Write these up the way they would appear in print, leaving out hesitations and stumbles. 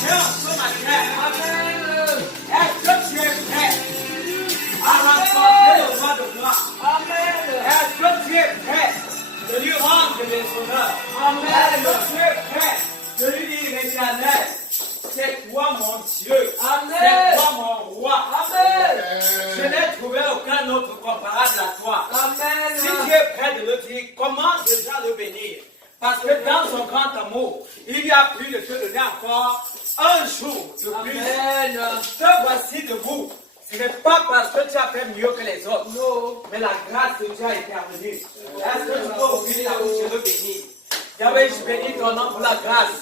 Seigneur ce matin. Amen. Est-ce que tu es prêt à rencontrer le roi de gloire? Amen. Est-ce que tu es prêt de lui rendre des honneurs? Amen. Est-ce que tu es prêt de lui dire, Éternel, c'est toi mon Dieu. Amen. C'est toi mon roi. Amen. Je n'ai trouvé aucun autre comparable à toi. Amen. Si tu es prêt de le dire, commence déjà à le bénir. Parce que dans son grand amour, il y a plus de te donner encore un jour de plus. Amen. Te voici debout. Ce n'est pas parce que tu as fait mieux que les autres. Non. Mais la grâce de Dieu est intervenue. Est-ce que tu peux ouvrir ta bouche et le bénir? Yahweh, je bénis ton nom pour la grâce.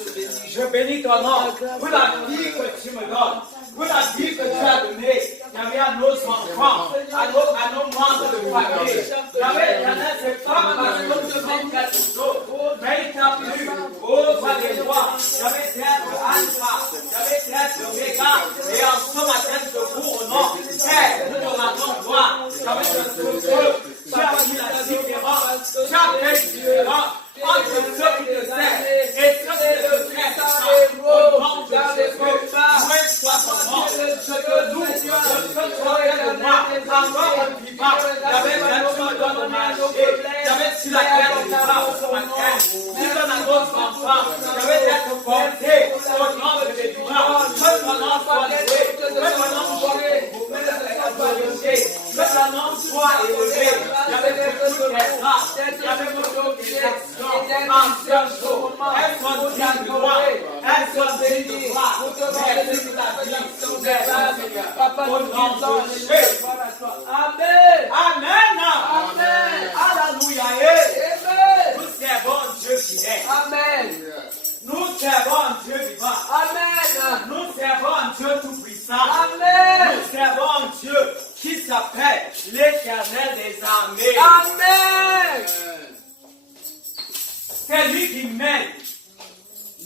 Je bénis ton nom pour la vie que tu me donnes. Pour la vie que tu as donnée. Yahweh, à nos enfants, à nos membres de famille. Yahweh, c'est pas parce que tu fais quelque chose. Mais il t'a plu. Oh, toi les rois. Yahweh, d'être Alpha. Yahweh, d'être Omega. Et en ce matin, je cours au nom. Père, nous te rendons gloire. Yahweh, de ce que tu as mis la différence. Tu as fait une différence entre ceux qui te servent et ceux qui te servent. Au nom de Jésus, loué soit ton nom. Je te loue, je te connais de moi. Encore un vivant, j'avais besoin de marcher. J'avais sur la terre de vivant ce matin. Si l'on a d'autres enfants, j'avais d'être porté au nom de Jésus. Que ton nom soit loué, que ton nom soit glorifié, que ton nom soit élevé. J'avais beaucoup d'espoir, j'avais beaucoup d'exactions. Ancien jour, elles sont dignes de gloire, elles sont dignes de gloire. Merci pour la vie, Seigneur. Papa, au nom de Jésus. Amen. Amen. Amen. Alléluia. Nous servons Dieu qui est. Amen. Nous servons un Dieu vivant. Amen. Nous servons un Dieu tout-puissant. Amen. Nous servons un Dieu qui s'appelle l'Éternel des armées. Amen. C'est lui qui mène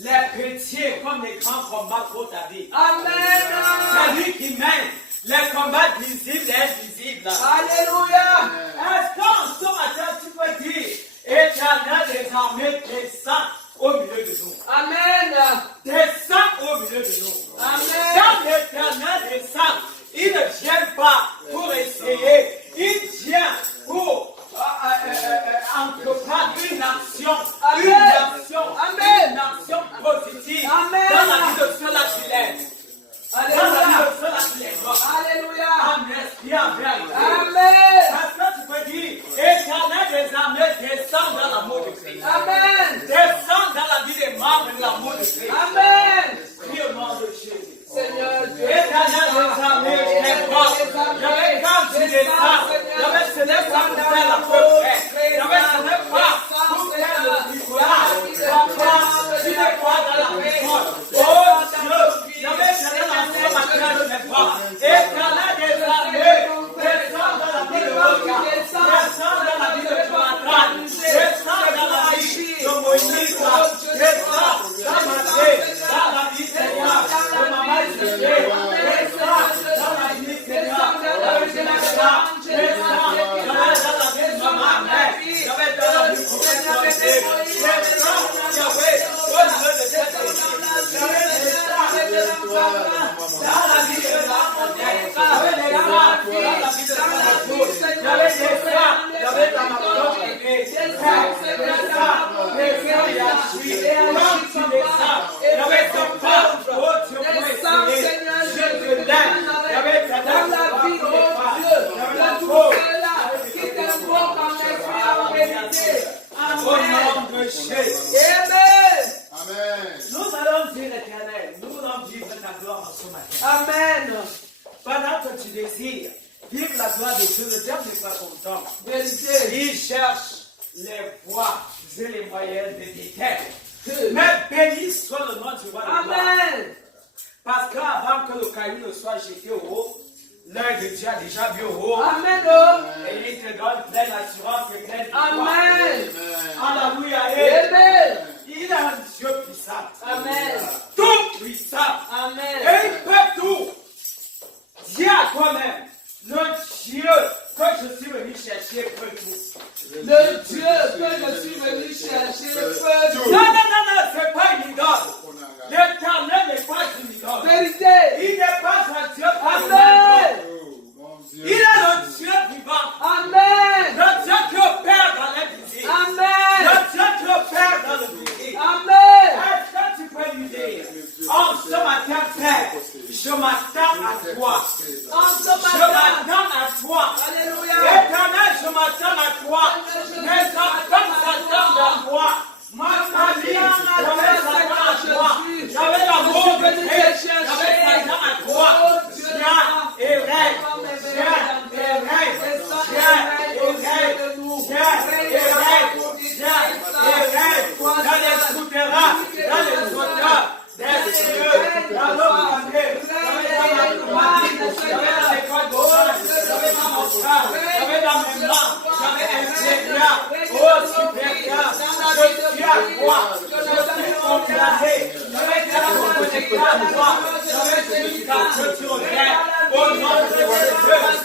les chrétiens comme les grands combats pour ta vie. Amen. C'est lui qui mène les combats visibles et invisibles. Alléluia. Est-ce qu'en ce matin tu peux dire, Éternel des armées, descends au milieu de nous. Amen. Descends au milieu de nous. Amen. Quand l'Éternel descend, il ne vient pas pour essayer, il vient pour entreprendre une action, une action positive. Amen. Dans la vie de ceux-là qui l'aiment. Dans la vie de ceux-là qui l'aiment. Alléluia. Amen. Amen. Parce que tu peux dire, Éternel des armées, descend dans l'amour de Christ. Amen. Descend dans la vie des membres de l'amour de Christ. Amen. Prie au nom de Jésus. Seigneur Dieu. Éternel des armées, je t'aime pas. J'avais quand tu descends, j'avais ce n'est pas pour faire la peu près. J'avais ce n'est pas pour faire le bricolage. Papa, tu n'es pas dans la récolte. Oh Dieu, j'avais ce n'est pas ce matin, je n'ai pas. Éternel des armées, descends dans la vie de Roca, descends dans la vie de Jonathan, descends dans la vie de Moïse, descends dans ma vie, dans la vie Seigneur, de maman Jésus, descends dans la vie Seigneur, de Jésus-Christ, descends dans la vie de maman mère, j'avais dans la vie de professeur, descends, Yahweh, au niveau de cette église, j'avais descends dans la vie de la montagne, j'avais descends dans la vie de la tour, j'avais descends, j'avais dans ma propre église, descends, Yahshua, quand tu descends, j'avais ton pas, oh Dieu, pour essayer, je te l'aime, j'avais ta dans la vie, oh Dieu, de tous ceux-là qui t'invoquent en esprit en vérité. Au nom de Jésus. Amen. Amen. Nous allons dire l'Éternel, nous voulons vivre ta gloire en ce matin. Amen. Pendant que tu désires vivre la gloire de Dieu, le diable n'est pas content. Il cherche les voies et les moyens de détruire. Mais béni soit le nom du roi de gloire. Amen. Parce qu'avant que le caillou ne soit jeté au haut, l'œil de Dieu a déjà vu au haut. Amen. Et il te donne pleine assurance et pleine victoire. Amen. Alléluia. Amen. Il a un Dieu puissant. Amen. Tout puissant. Amen. Et il peut tout. Dis à toi-même, le Dieu que je suis venu chercher peut tout. Le Dieu que je suis venu chercher peut tout. Non, c'est pas une idole. L'Éternel n'est pas une ce matin, Père, je m'attends à toi. Je m'attends à toi. Éternel, je m'attends à toi. Mes enfants s'attendent à toi. Ma famille, j'avais s'attendre à toi. J'avais l'amour de Dieu. J'avais s'attendre à toi. Viens et règne. Viens et règne. Viens et règne. Viens et règne. Viens et règne. Dans les souterrains, dans les hauteurs des cieux, dans l'eau planée. J'avais dans l'école de soins. J'avais dans mon frère. J'avais dans mes mains. J'avais inférieur. Oh, supérieur. Je suis à toi. Je suis condamné. J'avais été connecté à toi. J'avais jusqu'à ce que tu reviennes. Au nom de Jésus.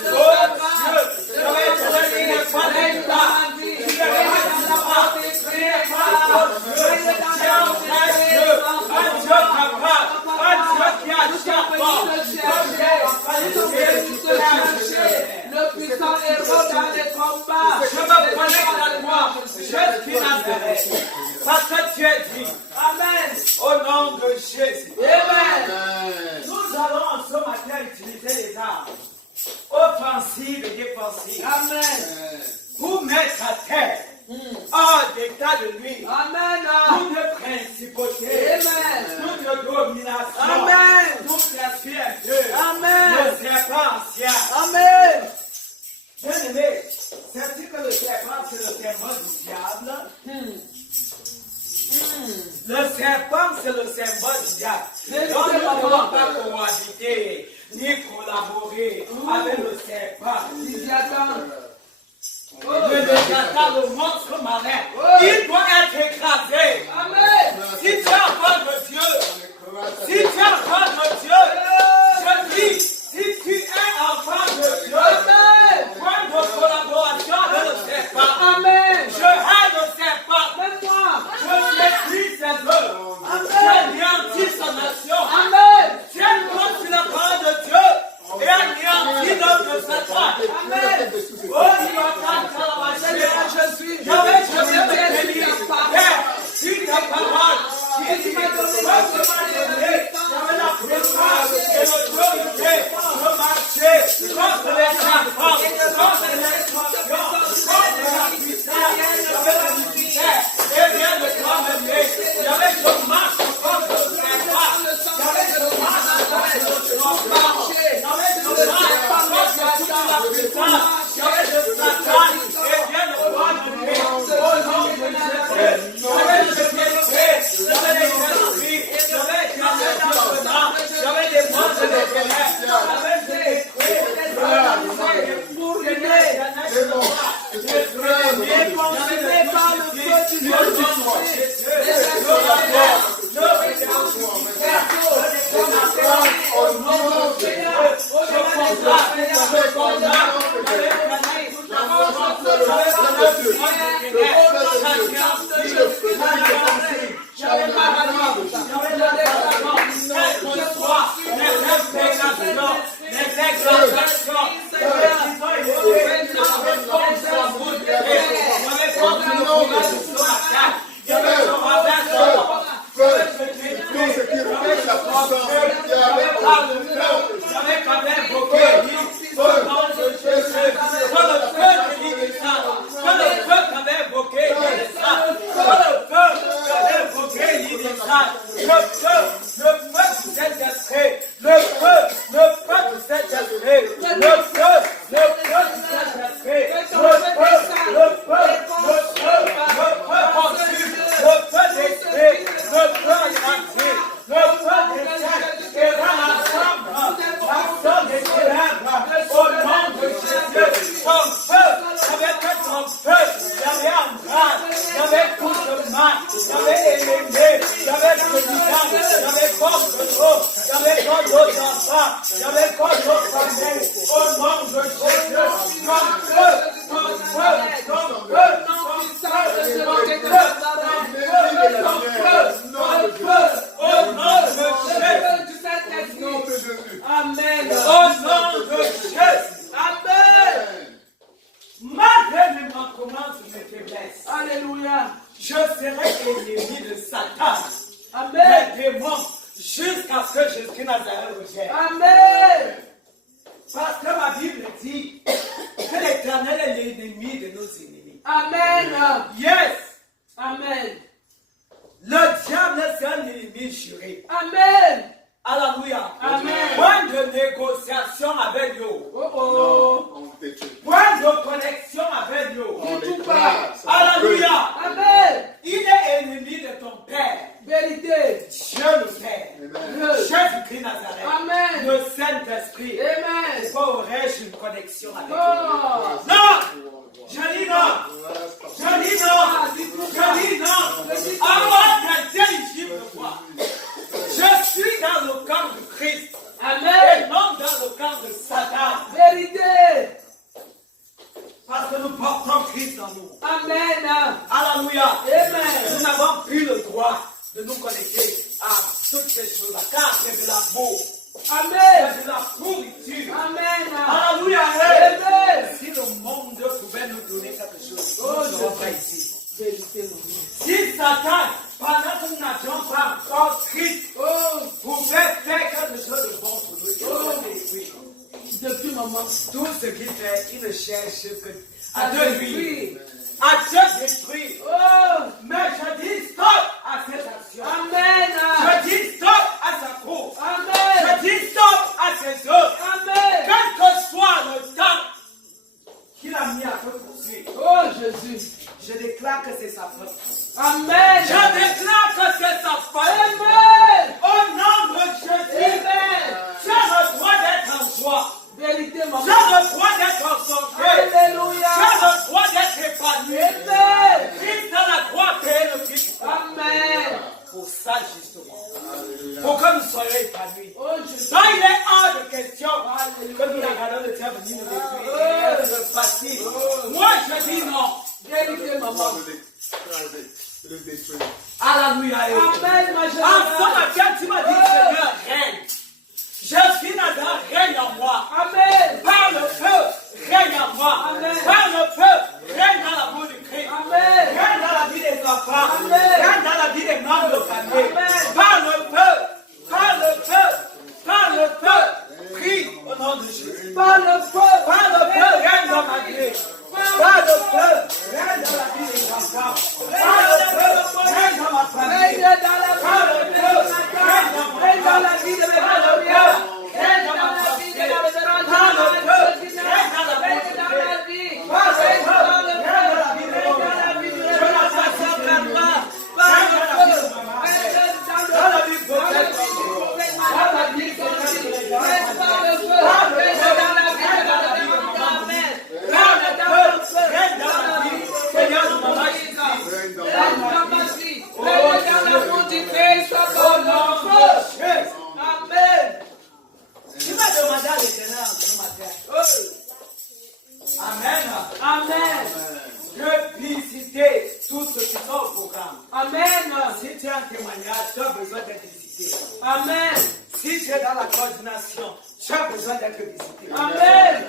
Oh Dieu. J'avais donné les pas d'état. Tu n'es pas dans moi. Tu n'es pas dans Dieu. Tu es un vrai Dieu. Un Dieu capable. Un Dieu qui a chaque mort. Le puissant héros dans les combats. Je me connecte à toi. Je suis Nazareth. Parce que tu es dit. Amen. Au nom de Jésus. Amen. Nous allons en ce matin utiliser les armes offensives et défensives. Amen. Pour mettre à terre hors d'état de nuit Amen. toute principauté, Amen. toute domination, Amen. toute esprit. Amen. Le serpent ancien. Amen. Bien-aimé, c'est-il que le serpent c'est le symbole du diable? Le serpent c'est le symbole du diable. Donc nous ne devons pas cohabiter ni collaborer avec le serpent. Le Léviathan, le monstre marin, il doit être écrasé. Amen. Si tu es enfant de Dieu, si tu es enfant de Dieu, je dis, si tu es enfant de Dieu, point de collaboration avec le serpent. Amen. Je hais le serpent. Même moi. Je détruis ses œuvres. Amen. Je anéantis son nation. Amen. Tu es contre la parole de Dieu et anéantis notre Satan. Amen. Oh, il va t'entendre la Jésus. je vais te bénir. Père, si ta parole, qui m'a donné j'avais la puissance et l'autorité de marcher contre les serpents, contre les scorpions, contre la puissance. J'avais la militaire et bien de t'emmener. J'avais ce marche contre le serpent. J'avais ce marche contre le scorpion. J'avais ce marche contre toute la puissance. J'avais ce Satan et bien de t'emmener. Au nom de Jésus. J'avais le péché, j'avais les esprits, j'avais des enseignements, j'avais des mondes de ténèbres, j'avais des décrets, j'avais des pour les jusqu'à ce que Jésus Nazareth revienne. Amen. Parce que ma Bible dit que l'Éternel est l'ennemi de nos ennemis. Amen. Yes. Amen. Le diable c'est un ennemi juré. Amen. Alléluia. Amen. Point de négociation avec Dieu. Oh oh. On détruit. Point de connexion avec Dieu. On tout écrase. Alléluia. Amen. Il est ennemi de ton Père. Vérité. Dieu le Père. Amen. Jésus-Christ Nazareth. Amen. Le Saint-Esprit. Amen. Pourquoi aurais-je une connexion avec Dieu? Oh. Non! Je dis non! Je dis non! Je dis non! Avoir d'intelligible de moi. Je suis dans le camp de Christ. Et Amen. non dans le camp de Satan. Vérité. Parce que nous portons Christ en nous. Amen. Alléluia. Amen. Nous n'avons plus le droit de nous connecter à toutes ces choses-là. Car c'est de la boue. Amen. C'est de la pourriture. Amen. Alléluia. Amen. Si le monde pouvait nous donner quelque chose, Oh, nous ne serons je pas sais. ici. Vérité, mon Si Satan, pendant que nous n'avions pas encore Christ, Oh, pouvait faire quelque chose de bon pour nous, il aurait détruit. depuis maman. Tout ce qu'il fait, il ne cherche que à À détruire. détruire. À te détruire. Oh, Mais je dis stop à cette action. Amen. Je dis stop à sa course. Amen. Je dis stop à ses œuvres. Amen. Quel que soit le temps qu'il a mis à te poursuivre, Oh, Jésus. je déclare que c'est sa faute. Amen. Je déclare que c'est sa faute. Amen. Au nom de Jésus, Amen. j'ai le droit d'être en joie. Vérité, J'ai maman. le droit d'être en santé. J'ai Alléluia. le droit d'être épanoui. Amen. Christ a la croix a payé le prix. Amen. Pour ça, justement. Pour que nous soyons épanouis. Oh, Jésus. Donc, il est hors de question que nous regardons le diable venir nous détruire. Et nous bâtir. Moi, je dis non. Vérité, maman. On va l'écraser, le détruire. Alléluia. Amen, ma En ce chère. matin, tu m'as dit Seigneur, règne. Je suis Nazareth, règne en moi. Amen. Par le feu, règne en moi. Amen. Par le feu, règne dans l'amour du Christ. Amen. Règne dans la vie des enfants. Amen. Règne dans la vie des membres de famille. Amen. Par le feu, par le feu, par le feu. Prie au nom de Jésus. Par le feu. Par le feu, règne dans ma vie. Par le feu, règne dans la vie des enfants. Par le feu, règne dans ma famille. Règne dans la Par le vie de feu, mes règne dans enfants. Règne dans la vie de mes Par le familles. feu, Règne règne dans dans ma la vie de santé. mes Par le feu, Règne règne dans la dans la vie. Par le Règne feu, dans le règne dans la vie de Règne dans la vie de Je la fasse mes ici. enfants. Par Règne le dans la vie feu. de ma mère. Règne Dans la vie de dans votre la famille. vie. Dans la vie de mon fils. Règne par le feu. Règne dans la vie de ma Amen. Par le feu, règne dans la vie. Seigneur, nous m'en Règne dans Règne dans ma vie. Règne dans l'amour du Christ. Au nom de Jésus. Amen. Tu m'as demandé à l'Éternel ce matin. Amen. Amen. Je visiter tous ceux qui sont au programme. Amen. Si tu es un témoignage, tu as besoin d'être visité. Amen. Si tu es dans la coordination, tu as besoin d'être visité. Amen.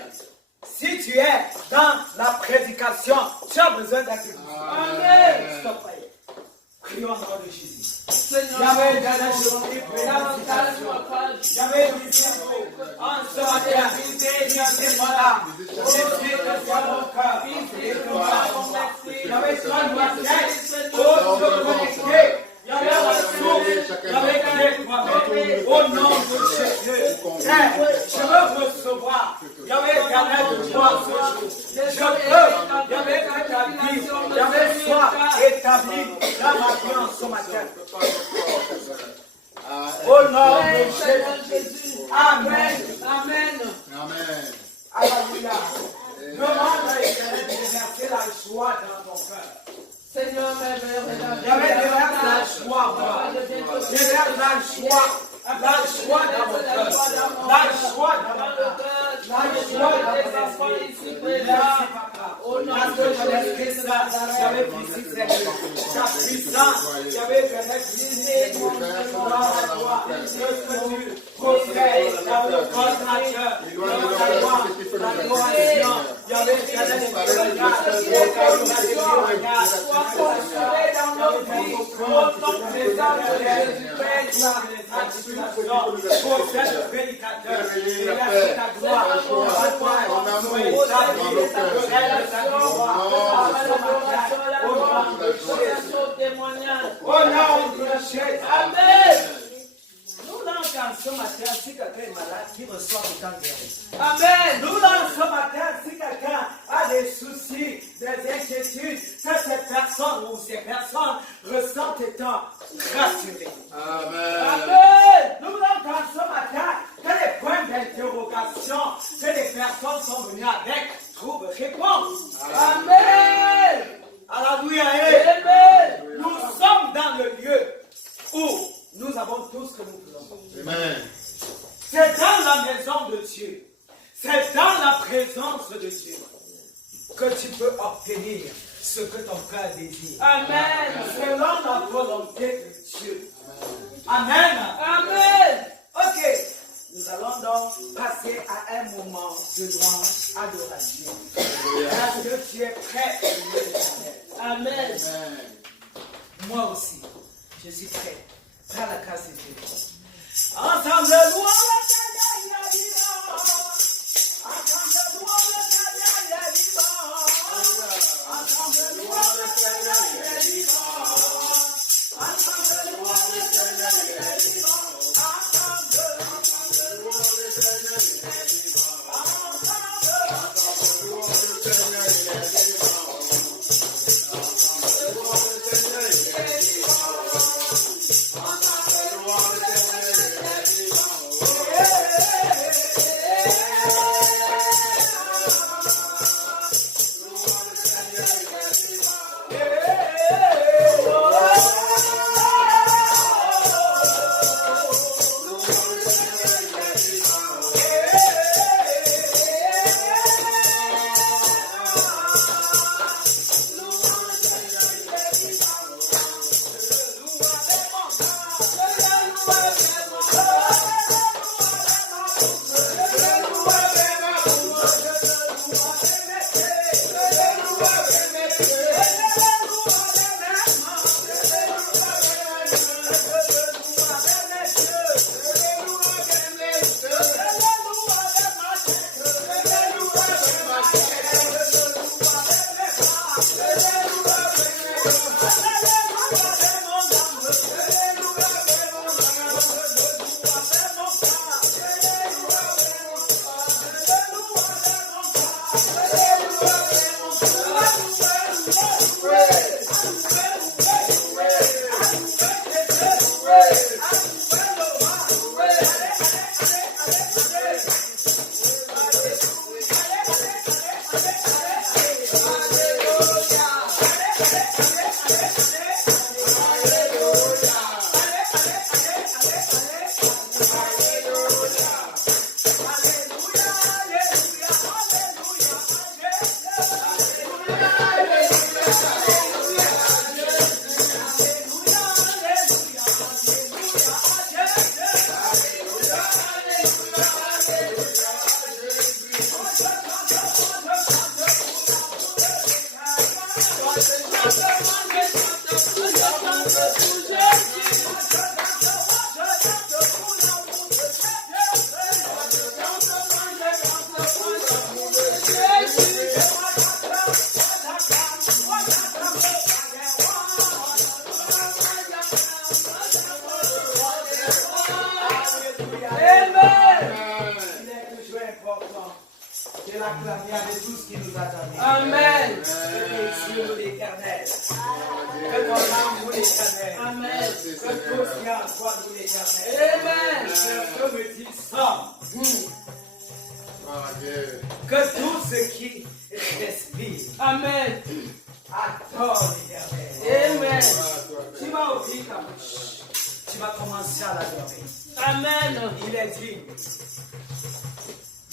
Si tu es dans la prédication, tu as besoin d'être visité. Amen. Stop. Prions au nom de Jésus. Seigneur, J'avais déjà choisi davantage ma page. J'avais une disciple en ce matin. Visitez-moi là. Visitez-moi mon cœur. Visitez-moi mon esprit. J'avais besoin de ma tête pour se connecter. J'avais la source. J'avais créé moi-même. Au nom de Jésus. Frère, je veux recevoir. J'avais éternel de toi ce jour. Je peux. J'avais établi. J'avais soif établi dans ma vie en ce matin. Au nom de Seigneur Jésus. Jésus. Amen. Amen. Amen. Alléluia. Demande à l'Éternel de déverser la joie dans ton cœur. Seigneur, merveilleux. J'avais déverse la joie, moi. Déverse la joie. La joie dans mon cœur. La joie dans mon cœur. La joie dans mon esprit. Merci, Papa. Au nom Parce que ton esprit ça, j'avais visité ta puissance, j'avais visité mon gloire à toi. Que tu prospères dans le corps dans la gloire, j'avais dans nos vies, au nom présent de Jésus-Christ, possède le prédicateur, et la gloire, au nom de Jésus. Amen. Nous lançons ce matin si quelqu'un est malade qui reçoit autant de guéri. Amen. Nous lançons ce matin si quelqu'un a des soucis, des inquiétudes, que cette personne ou ces personnes ressentent étant rassurées. Amen. Amen. Nous lançons ce matin que les points d'interrogation que les personnes sont venues avec trouvent réponse. Amen. Alléluia. Amen. Nous sommes dans le lieu où nous avons tout ce que nous voulons. Amen. C'est dans la maison de Dieu. C'est dans la présence de Dieu que tu peux obtenir ce que ton cœur désire. Amen. Selon la volonté de Dieu. Amen. Amen. Ok. Nous allons donc passer à un moment de louange, adoration. Est-ce que tu es prêt pour l'Éternel? Amen. Amen. Moi aussi, je suis prêt. Prends la grâce de Dieu. Ensemble, louons le Seigneur, il est vivant. Ensemble, louons le Seigneur, il est vivant. Ensemble, louons le Seigneur, il est vivant. Ensemble, louons le Seigneur, il est vivant. Ensemble, louons le Seigneur, il est vivant. Ensemble, louons le Seigneur, il est vivant. l'acclamer avec tout ce qui nous a donné. Amen. Que tes yeux l'Éternel. Que ton âme vous l'Éternel. Amen. Que tout ce qui a en toi nous l'Éternel. Amen. C'est ce que me dit Somme. Que tout ce qui respire. Amen. Adore l'Éternel. Amen. Tu vas ouvrir ta bouche. Tu vas commencer à l'adorer. Amen. Il est digne.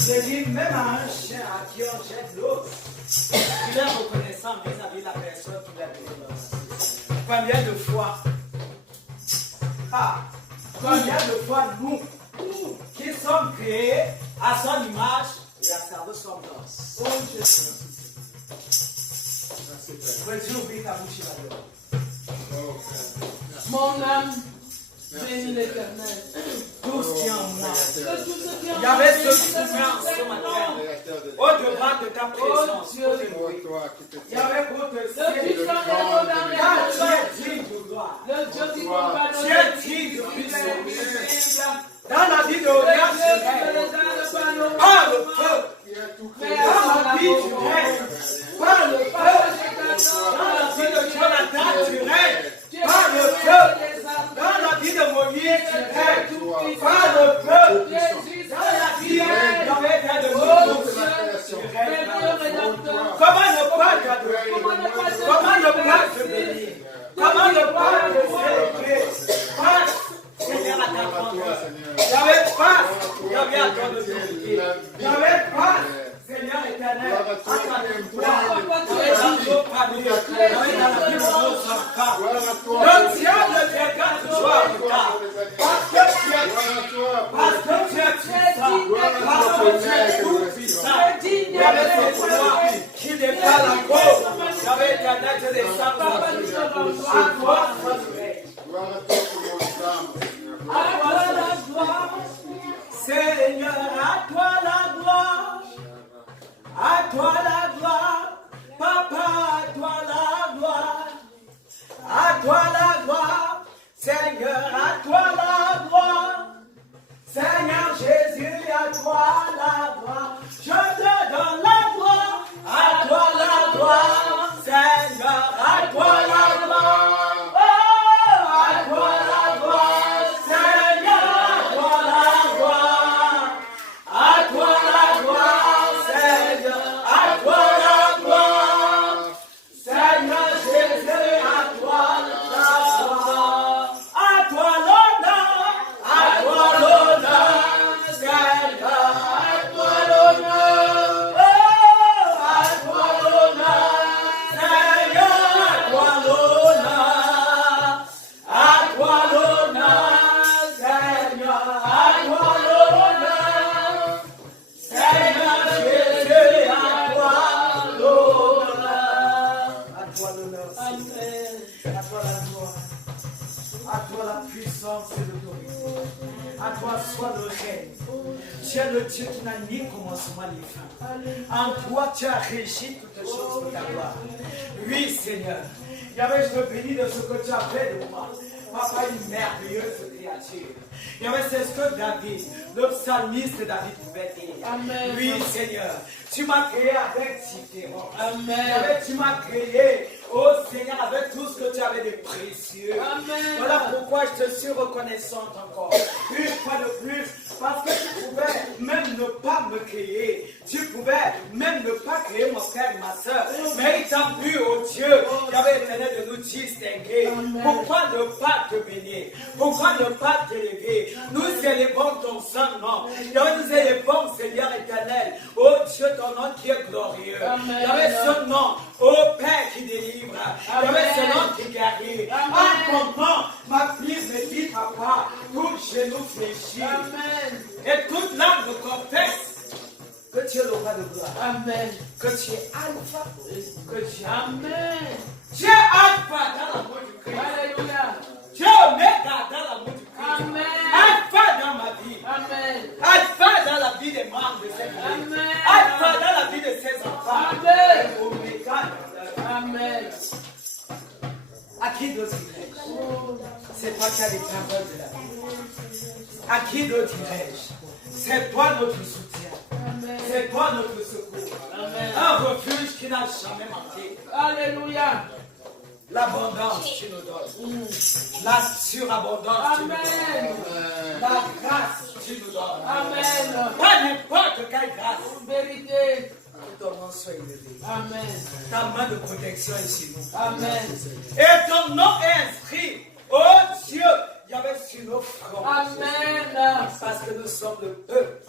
Je dis même à un chien à qui on jette l'eau, Il est reconnaissant vis-à-vis de la personne qui l'a donné dans la vie. Combien de fois, combien de fois nous, qui sommes créés à son image et à sa ressemblance. Oh Jésus. Vas-y, ouvre ta bouche là-dedans. Mon âme bénit l'Éternel. Tout ce qui est en moi. Que tout ce qui est en Il y avait moi ce souvenir ce matin. Au-devant de ta présence. Dieu. Il y avait pour te Le servir. puissant est dans les Car tu cieux. es digne de gloire. Le Dieu qui combat nos Tu es digne de puissance. Dans la vie de Le Auguste, Dieu qui me les donne par nos par le feu, Mais dans la vie tu règnes, par le feu, dans la vie de Jonathan tu règnes, par le feu, dans la vie de Moïse tu règnes, par le feu, dans la vie de Moses tu règnes. Comment ne pas t'adorer? Comment ne pas te bénir? Comment ne pas te célébrer? Passe, Seigneur, à ta grandeur. Il y avait passe, il y avait à ton autorité. Il y avait passe, Seigneur éternel, à ta gloire. Et dans nos familles, il y avait dans la vie de nos enfants. Le diable regarde toujours à retard. Parce que tu es puissant, parce que tu es tout puissant. Il y avait ce pouvoir qui n'est pas la cause. Il y avait éternel, je descends à toi, à toi la gloire, Seigneur, à toi la gloire, à toi la gloire, Papa, à toi la gloire, à toi la gloire, Seigneur, à toi la gloire, Seigneur Jésus, à toi la gloire, je te donne la gloire, à toi la gloire, Seigneur, à toi la gloire. Tu es le Dieu qui n'a ni commencement ni fin. En toi, tu as régi toutes choses pour ta gloire. Oui, Seigneur. Yahweh, je te bénis de ce que tu as fait de moi. Papa, une merveilleuse créature. Yahweh, c'est ce que David, le psalmiste David pouvait dire. Amen. Oui, Seigneur. Tu m'as créé avec différence. Amen. Yahweh, tu m'as créé, oh Seigneur, avec tout ce que tu avais de précieux. Amen. Voilà pourquoi je te suis reconnaissante encore. Une fois de plus. Parce que tu pouvais même ne pas me créer. Tu pouvais même ne pas créer mon frère et ma soeur. Mais il t'a plu, oh Dieu, qui avait éternel de nous distinguer. Pourquoi ne pas te bénir? Pourquoi ne pas t'élever? Nous célébrons ton saint nom. Nous célébrons, Seigneur éternel. Oh Dieu, ton nom qui est glorieux. Il y avait ce nom, oh Père qui délivre. Il y avait ce nom qui guérit. En comment ma fille me dit, papa, tout genou fléchit. Et toute l'âme me confesse que tu es le roi de gloire. Amen. Que tu es alpha. Que tu es Amen. Tu es alpha dans l'amour du Christ. Alléluia. Tu es oméga dans l'amour du Christ. Amen. Alpha dans ma vie. Amen. Alpha dans la vie des membres de cette vie. Amen. Alpha dans la vie de ses enfants. Amen. Et oméga dans leur vie. Amen. À qui d'autre dirais-je? C'est toi qui as les paroles de la vie. À qui d'autre dirais-je? C'est toi notre soutien. Amen. C'est toi notre secours. Amen. Un refuge qui n'a jamais manqué. Alléluia. L'abondance, tu nous donnes. La surabondance, tu nous Amen. donnes. La grâce, tu nous donnes. Amen. Pas n'importe quelle grâce. Vérité. Que ton nom soit élevé. Amen. Ta main de protection est sur nous. Amen. Et ton nom est inscrit, oh Dieu, il y avait sur nos fronts. Amen. Parce que nous sommes le peuple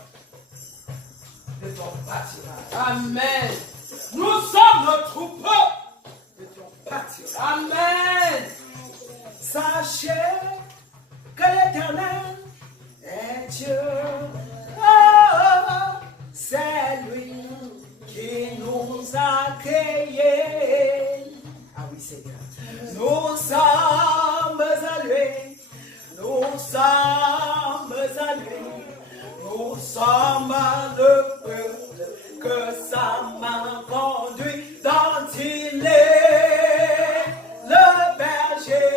de ton bâtiment. Amen. Nous sommes le troupeau de ton pâturage. Amen. Sachez que l'Éternel est Dieu. Oh, c'est lui qui nous a créés. Ah oui, Seigneur. Nous sommes à lui. Nous sommes à lui. Nous sommes le peuple que sa main conduit dont il est le berger.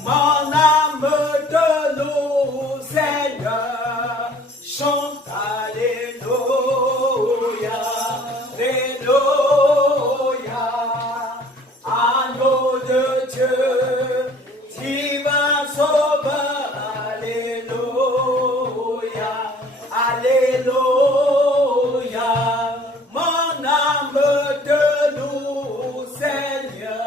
Mon âme te loue, Seigneur, chante Alléluia, Alléluia, agneau de Dieu, divin sauveur, Alléluia, Alléluia, mon âme te loue, Seigneur.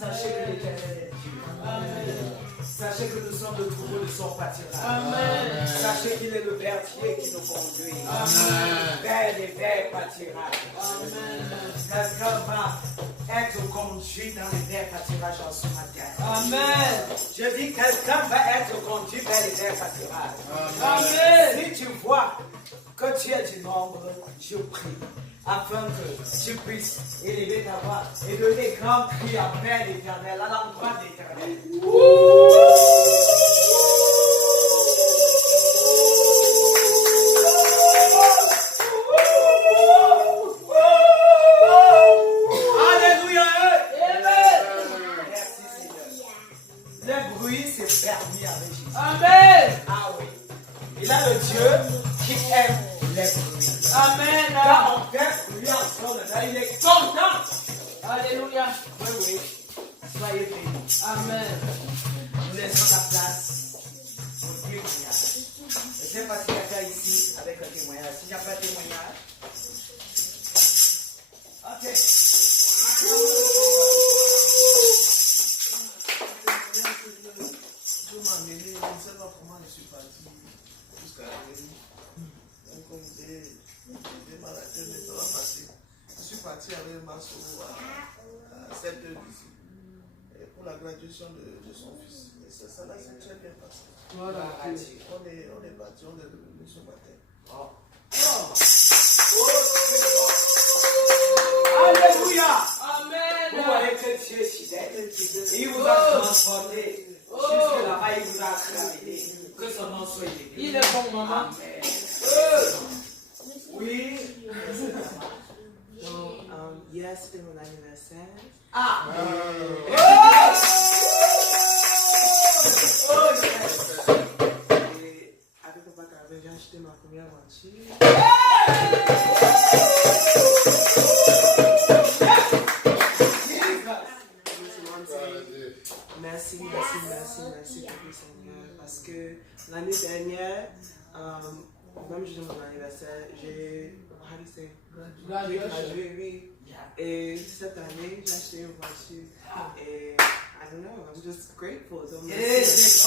Sachez que l'Éternel est Dieu. Amen. Sachez que nous sommes le troupeau de son pâturage. Amen. Sachez qu'il est le berger qui nous conduit. Amen. Vers les verts pâturages. Amen. Quelqu'un va être conduit dans les verts pâturages en ce matin. Amen. Je dis quelqu'un va être conduit vers les verts pâturages. Amen. Si tu vois que tu es du nombre, je prie afin que tu puisses élever ta voix et donner grand cri après l'Éternel, à l'endroit de l'Éternel. Alléluia. Merci Seigneur. Le bruit s'est permis avec Jésus. Amen. Ah oui. Il a le Dieu qui aime les bruits. Amen. Quand on fait bruit ensemble, il est content. Alléluia. Oui, oui. Soyez bénis. Amen. Nous laissons la place au témoignage. Je ne sais pas s'il y a quelqu'un ici avec un témoignage. S'il n'y a pas de témoignage. Ok. Dieu m'a amené, je ne sais pas comment je suis parti jusqu'à Rémi. Donc, comme j'ai mal à la tête, mais ça va passer. Je suis parti avec ma soeur à 7 heures d'ici pour la graduation de son fils. Et ça là, c'est très bien passé. Voilà. On est parti, on est revenu ce matin. Oh. Alléluia. Amen. Vous voyez que Dieu est fidèle. Il vous a transporté. Jusque là-bas, il vous a acclamé. Que son nom soit élevé. Il est bon, maman. Amen. Oui. Donc, hier c'était mon anniversaire. Ah. Et avec Papa Carver, j'ai acheté ma première voiture. Merci, beaucoup Seigneur. Parce que l'année dernière, même jour de mon anniversaire, j'ai gradué, oui. Et cette année, j'ai acheté une voiture. Et I don't know, I'm just grateful. Donc, merci.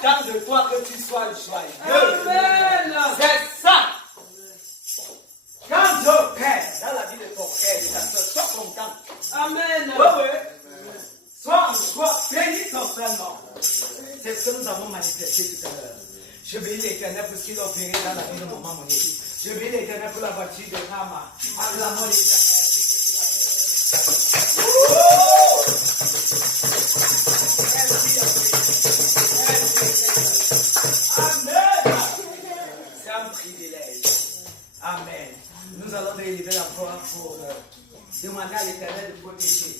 attend de toi que tu sois joyeux. Amen. C'est ça. Amen. Oui, oui. Sois béni son saint nom. C'est ce que nous avons manifesté tout à l'heure. Je bénis l'Éternel pour ce qu'il a opéré dans la vie de maman Monique. Je bénis l'Éternel pour la voiture de Rama. Acclamons l'Éternel. Amen. C'est un privilège. Amen. Nous allons élever la voix pour demander à l'Éternel de protéger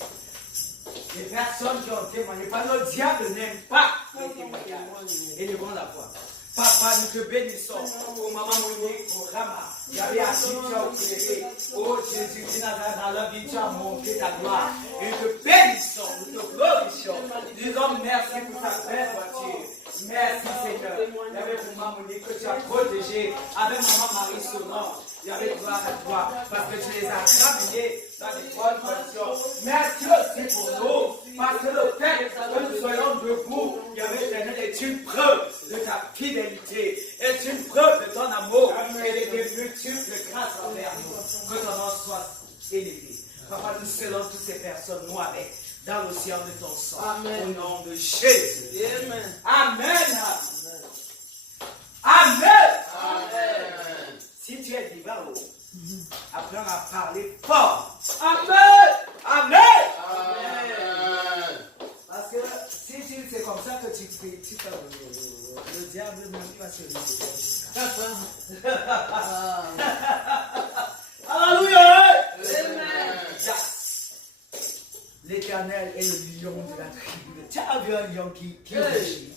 les personnes qui ont témoigné. Parce que le diable n'aime pas les témoignages. Élevons la voix. Papa, nous te bénissons. Pour maman Monique, pour Rama. Il y avait assis, tu as opéré. Oh Jésus, qui n'a pas dans la vie, tu as montré ta gloire. Et nous te bénissons, nous te glorifions. Disons merci pour ta belle voiture. Merci Seigneur. Il y avait pour maman Monique que tu as protégé. Avec maman Marie Sonon. Il y avait gloire à toi. Parce que tu les as ramenés dans des bonnes conditions. Merci aussi pour nous. Parce que le fait que nous soyons debout, il y avait Éternel, est une preuve de ta fidélité, est une preuve de ton amour et de tes multiples grâces envers nous. Que ton nom soit élevé. Papa, nous scellons toutes ces personnes, nous avec, dans l'océan de ton sang. Amen. Au nom de Jésus. Amen. Amen. Amen. Amen. Si tu es vivant, apprends à parler fort. Amen. Amen. Amen. Parce que si c'est comme ça que tu fais le diable même pas se lever. Alléluia. Amen. Yes. L'Éternel est le lion de la tribu. Tu as vu un lion qui rugit.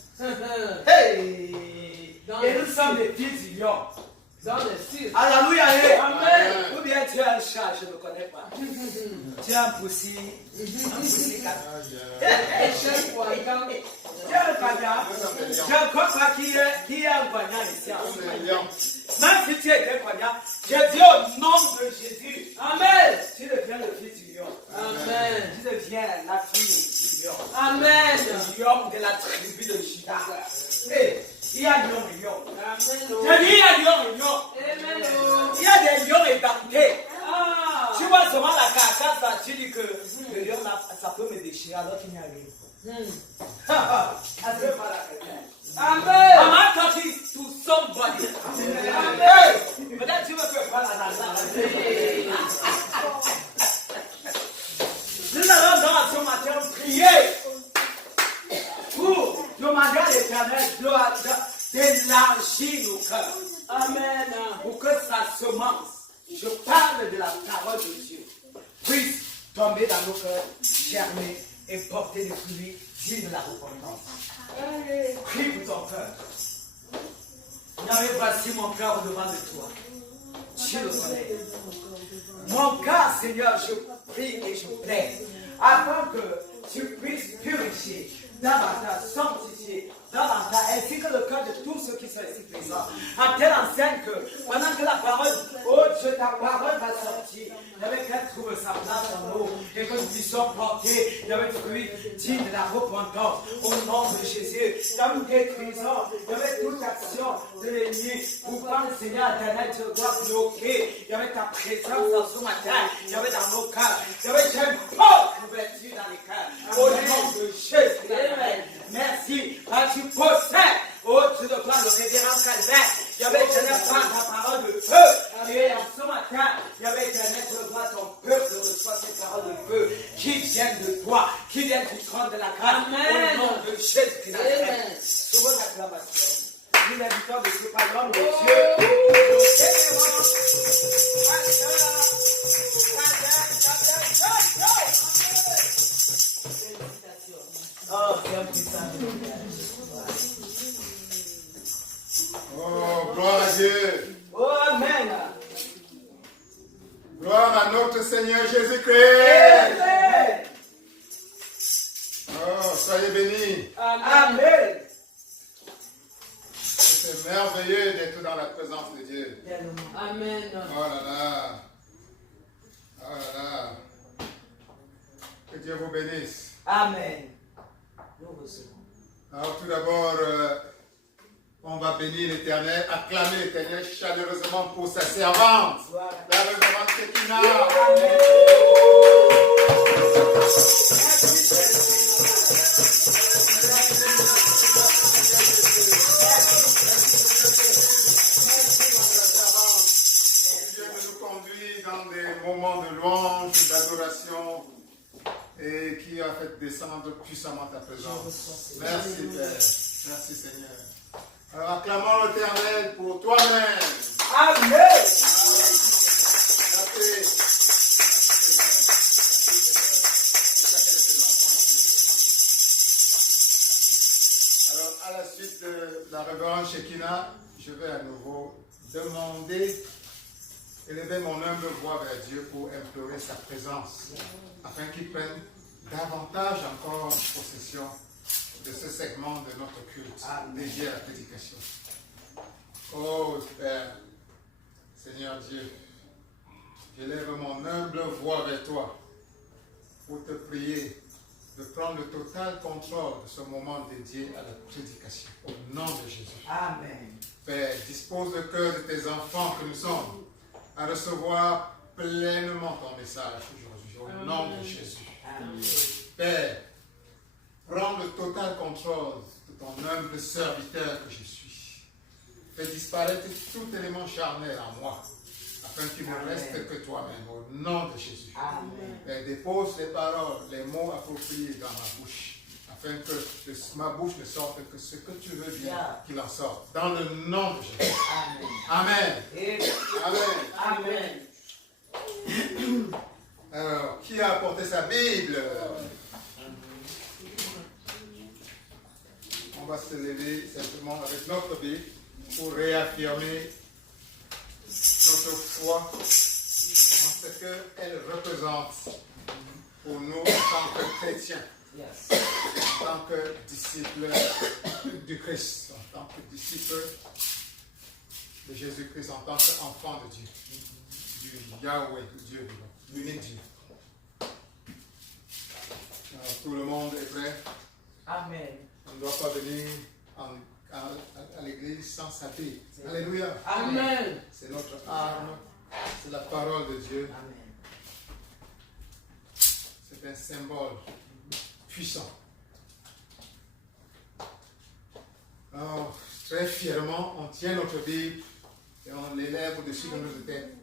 Hey. Et nous sommes les fils du lion. Dans le ciel. Alléluia. Amen. Ou bien tu as un chat, je ne connais pas. Tu as un poussi. Un poussi. Échec pour un gars. Tu as un pagnard. Tu as un copain qui est un pagnard ici en ce moment. Même si tu es un pagnard, je dis au nom de Jésus. Amen. Tu deviens le fils du lion. Amen. Tu deviens la fille du lion. Amen. Le lion de la tribu de Juda. Et il y a lion et lion. Amen. Je dis il y a lion et lion. Amen. Il y a des lions édentés. Ah. Tu vois seulement la carcasse là, tu dis que le lion là, ça peut me déchirer alors qu'il n'y a rien. Ah, c'est pas la question. Amen. Am I talking to somebody? Hey, peut-être tu veux que je parle à la Nous allons dans ce matin prier pour demander à l'Éternel d'élargir nos cœurs. Amen. Pour que sa semence, je parle de la parole de Dieu, puisse tomber dans nos cœurs, germer et porter des fruits dignes de la repentance. Prie pour ton cœur. Voici mon cœur au-devant de toi. Tu le connais. Mon cœur, Seigneur, je prie et je plaide afin que tu puisses purifier, davantage sanctifier, davantage, ainsi que le cœur de tous ceux qui sont ici présents. En telle enseigne que pendant que la parole, oh Dieu, ta parole va sortir, il y avait qu'elle trouve sa place en nous et que nous puissions porter, il y avait fruit digne de la repentance au nom de Jésus. Dans nous détruisons, il y avait toute action de l'ennemi. Pourquoi le Seigneur éternel, tu dois bloquer. Il y avait ta présence en ce matin, il y avait dans nos cœurs, il y avait une porte ouverture dans les cœurs. Au nom de Jésus. Merci. Tu possèdes, oh Dieu de gloire, le révérend Calvaire. Il y avait éternel par ta parole de feu. Et en ce matin, il y avait éternel, Dieu de gloire, ton peuple reçoit ces paroles de feu qui viennent de toi, qui viennent du trône de la grâce. Amen. Au nom de Jésus-Christ. Amen. Sur votre acclamation. Nous l'invitons de ce parole de Dieu. Nous célébrons. Oh, c'est un puissant. Oh, gloire à Dieu. Oh, Amen. Gloire à notre Seigneur Jésus-Christ. Amen. Oh, soyez bénis. Amen. C'est merveilleux d'être dans la présence de Dieu. Amen. Oh là là. Oh là là. Que Dieu vous bénisse. Amen. Nous recevons. Alors tout d'abord, on va bénir. bénir l'Éternel, acclamer l'Éternel chaleureusement pour sa servante. La révérende Shekinah. Dieu nous conduit dans des moments de louange, d'adoration et qui a fait descendre puissamment ta présence. Merci Père, merci Seigneur. Alors acclamons l'Éternel pour toi-même. Amen. Alors, à la suite de la révérende Shekinah, je vais à nouveau demander, élever mon humble voix vers Dieu pour implorer sa présence, afin qu'il prenne davantage encore possession de ce segment de notre culte dédié à la prédication. Oh Père, Seigneur Dieu, j'élève mon humble voix vers toi pour te prier de prendre le total contrôle de ce moment dédié à la prédication. Au nom de Jésus. Amen. Père, dispose le cœur de tes enfants que nous sommes à recevoir pleinement ton message aujourd'hui. Au nom de Jésus. Amen. Père, prends le total contrôle de ton humble serviteur que je suis. Fais disparaître tout élément charnel en moi, afin qu'il ne reste que toi-même, au nom de Jésus. Amen. Père, dépose les paroles, les mots appropriés dans ma bouche, afin que de ma bouche ne sorte que ce que tu veux bien qu'il en sorte. Dans le nom de Jésus. Amen. Amen. Amen. Amen. Alors, qui a apporté sa Bible? On va se lever simplement avec notre Bible pour réaffirmer notre foi en ce qu'elle représente pour nous en tant que chrétiens, en tant que disciples du Christ, en tant que disciples de Jésus-Christ, en tant qu'enfants de Dieu, du Yahweh, du Dieu vivant, l'unique Dieu. Alors, tout le monde est prêt? Amen. On ne doit pas venir à l'église sans sa Bible. Alléluia. Amen. C'est notre arme, c'est la parole de Dieu. Amen. C'est un symbole puissant. Alors, très fièrement, on tient notre Bible et on l'élève au-dessus de nos têtes.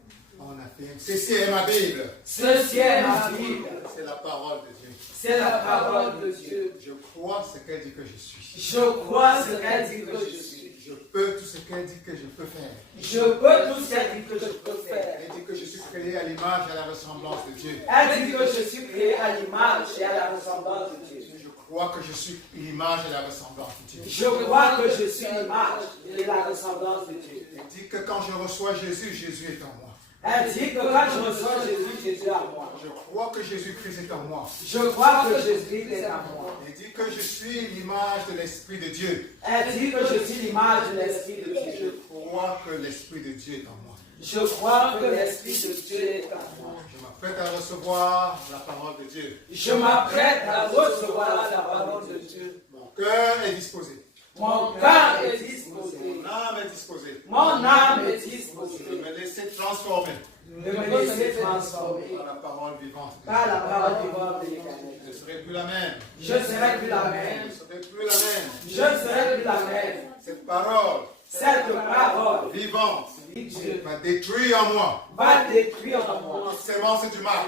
On affirme, ceci est ma Bible. Ceci est ma Bible. C'est la parole de Dieu. C'est la parole de Dieu. Je crois ce qu'elle dit que je suis. Je crois ce qu'elle dit que je suis. Je peux tout ce qu'elle dit que je peux faire. Je peux tout ce qu'elle dit que je peux faire. Elle dit que je suis créé à l'image et à la ressemblance de Dieu. Elle dit que je suis créé à l'image et à la ressemblance de Dieu. Je crois que je suis l'image et la ressemblance de Dieu. Je crois que je suis l'image et la ressemblance de Dieu. Elle dit que quand je reçois Jésus, Jésus est en moi. Elle dit que quand je reçois Jésus, Jésus est en moi. Je crois que Jésus-Christ est en moi. Je crois que Jésus est en moi. Elle dit que je suis l'image de l'Esprit de Dieu. Elle dit que je suis l'image de l'Esprit de Je Dieu. crois que l'Esprit de Dieu est en moi. Je crois que l'Esprit de Dieu est en moi. Je m'apprête à recevoir la parole de Dieu. Je m'apprête à recevoir la parole de Dieu. Mon cœur est disposé. Mon cœur est disposé. Mon âme est disposée. Mon âme est Je disposée. vais me laisser transformer De me laisser transformer par la parole vivante de par la Dieu. parole vivante de l'Éternel. Je ne serai plus la même. Je ne serai plus la Je même. ne serai plus la même. Je ne serai plus la même. Cette parole Cette parole vivante de Dieu va détruire en moi va détruire en moi toute sémence du mal,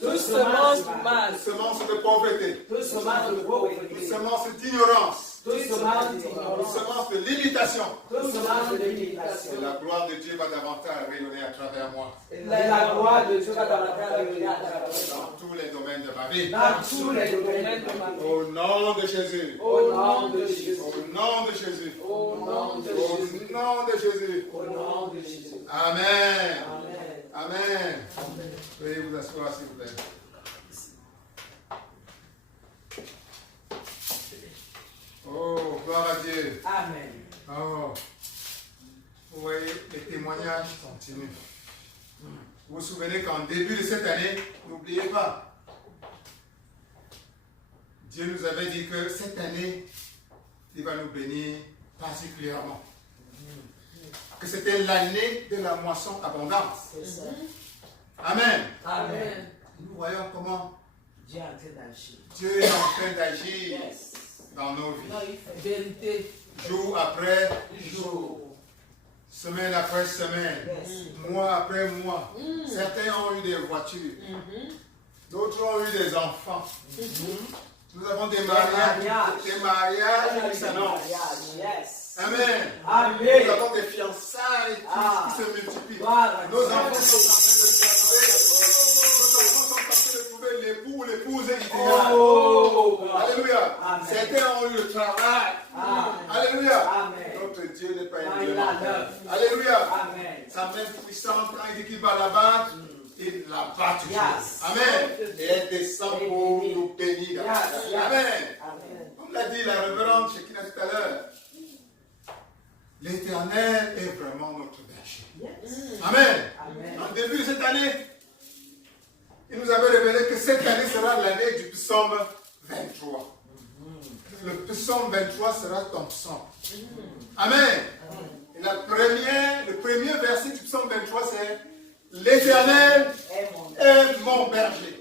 toute semence du mal, toute sémence de pauvreté, toute semence de toute pauvreté, sémence d'ignorance, toute semence toute d'ignorance, sémence de limitation. toute semence de Et limitation. la gloire de Dieu va davantage rayonner à travers moi La gloire de Dieu va davantage rayonner à travers moi dans tous les domaines de ma vie. dans tous les domaines de ma vie. Au nom de Jésus. Au nom de Jésus. Au nom de Jésus. Au nom de Au Jésus. nom de Jésus. Au nom de Jésus. Amen. Amen. Amen. Veuillez vous asseoir, s'il vous plaît. Oh, gloire à Dieu. Amen. Oh. Vous voyez, les témoignages continuent. Vous vous souvenez qu'en début de cette année, n'oubliez pas, Dieu nous avait dit que cette année, il va nous bénir particulièrement. Que c'était l'année de la moisson abondante. Amen. Amen. Nous voyons comment Dieu est en train d'agir. Dieu est en train d'agir dans nos vies. Vérité. Jour après Jour. semaine après semaine, mois après mois. Certains ont eu des voitures, d'autres ont eu des enfants. Nous avons des mariages qui s'annoncent. Yes. Amen. Amen. Nous avons des fiançailles qui se multiplient. Voilà. Nos enfants sont en train de trouver l'époux ou l'épouse idéale. Oh. Alléluia. Amen. Certains ont eu le travail. Alléluia. Amen. Notre Dieu n'est pas un Il Dieu a menteur. l'œuvre. Alléluia. Amen. Sa main puissante, quand il dit qu'il va la battre, il la bat toujours. Yes. Amen. Et elle descend pour nous bénir. Yes. Amen. Amen. Comme l'a dit la révérende Shekinah tout à l'heure, l'Éternel est vraiment notre berger. Yes. Amen. Amen. En début de cette année, il nous avait révélé que cette année sera l'année du psaume 23. Le psaume 23 sera ton psaume. Amen. Et le premier verset du psaume 23, c'est l'Éternel est mon berger.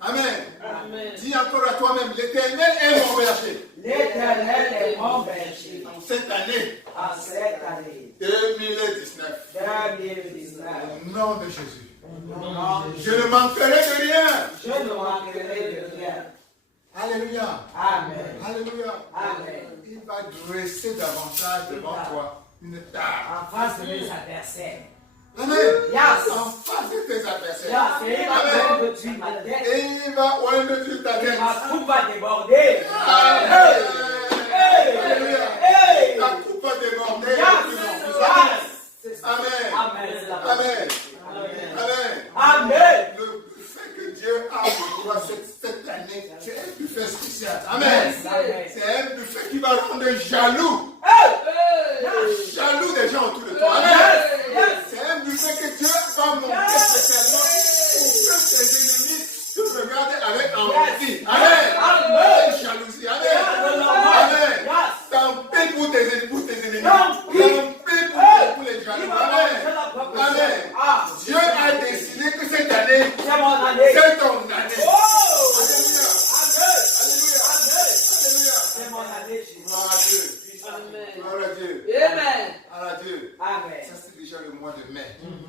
Amen. Amen. Dis encore à toi-même, l'Éternel est mon berger. L'Éternel est mon berger. En cette année En cette année 2019, 2019. au nom de Jésus, Non, je ne manquerai de rien. je ne manquerai de rien. Alléluia. Amen. Alléluia. Amen. Il va dresser davantage devant toi une table. En face de mes adversaires. Amen. Yes. En face de tes adversaires. Là, c'est Amen. de tuer ma tête. Et il va oindre sur ta tête. Ma coupe va déborder. Amen. Hey. Alléluia. Hey. Ta coupe va déborder. Yes. Amen. Amen. Amen. Amen. Amen. Amen. Le buffet que Dieu a pour toi cette année, c'est un buffet spécial. Amen. Amen. C'est un buffet qui va rendre jaloux. Hey. Jaloux des gens autour de toi. Amen. C'est un buffet que Dieu va monter spécialement pour que tes ennemis te regardent avec envie. Amen. Avec jalousie. Amen. Amen. Tant pis pour tes ennemis. Tant pis pour les jaloux. Amen. Amen. Dieu a décidé que cette année, C'est mon année. c'est ton année. Oh. Alléluia. Alléluia. Alléluia. C'est mon année, Jésus. Gloire à Dieu. Amen. Gloire à Dieu. Amen. Gloire à Dieu. Amen. Ça, c'est déjà le mois de mai.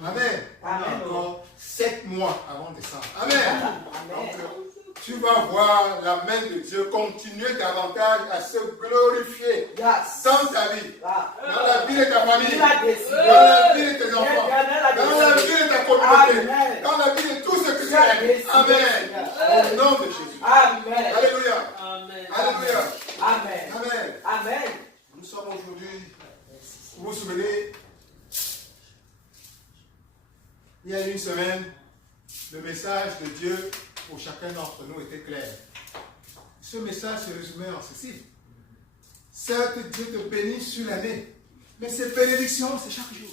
Amen. Amen. Encore 7 mois avant décembre. Amen. Amen. Donc, tu vas voir la main de Dieu continuer davantage à se glorifier Yes. dans ta vie, Ah. dans la vie de ta famille, Il a décidé. dans la vie de tes enfants, L'Éternel a dans la décidé. vie de ta communauté, Amen. dans la vie de tous ceux que tu Il a aimes. décidé. Amen. Au nom de Jésus. Amen. Alléluia. Amen. Alléluia. Amen. Amen. Amen. Nous sommes aujourd'hui, vous vous souvenez, il y a une semaine, le message de Dieu pour chacun d'entre nous était clair. Ce message se résumait en ceci. Certes, Dieu te bénit sur l'année, mais ces bénédictions, c'est chaque jour.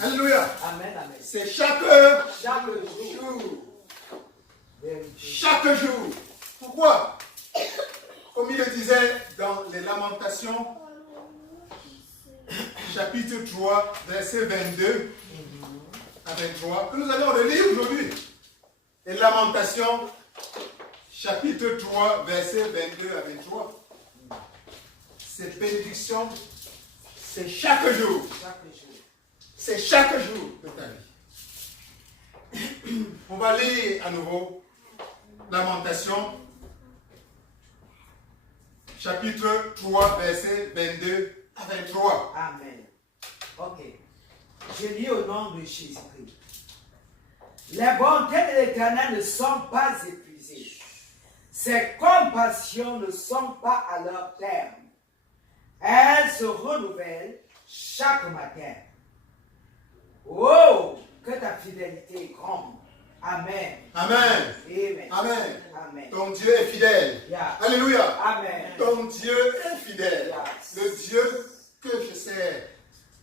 Alléluia. Amen. Amen. C'est chaque Chaque jour. jour. Chaque jour. Pourquoi? Comme il le disait dans les Lamentations, chapitre 3, verset 22 à 23, que nous allons relire aujourd'hui. Les Lamentations, chapitre 3, verset 22 à 23. Ces bénédictions, c'est chaque jour. Chaque jour. C'est chaque jour de ta vie. On va lire à nouveau Lamentation, chapitre 3, verset 22 à 23. Amen. Ok. Je lis au nom de Jésus-Christ. Les bontés de l'Éternel ne sont pas épuisées. Ses compassions ne sont pas à leur terme. Elles se renouvellent chaque matin. Oh, que ta fidélité est grande. Amen. Amen. Amen. Amen. Amen. Ton Dieu est fidèle. Yeah. Alléluia. Amen. Ton Dieu est fidèle. Yes. Le Dieu que je sers,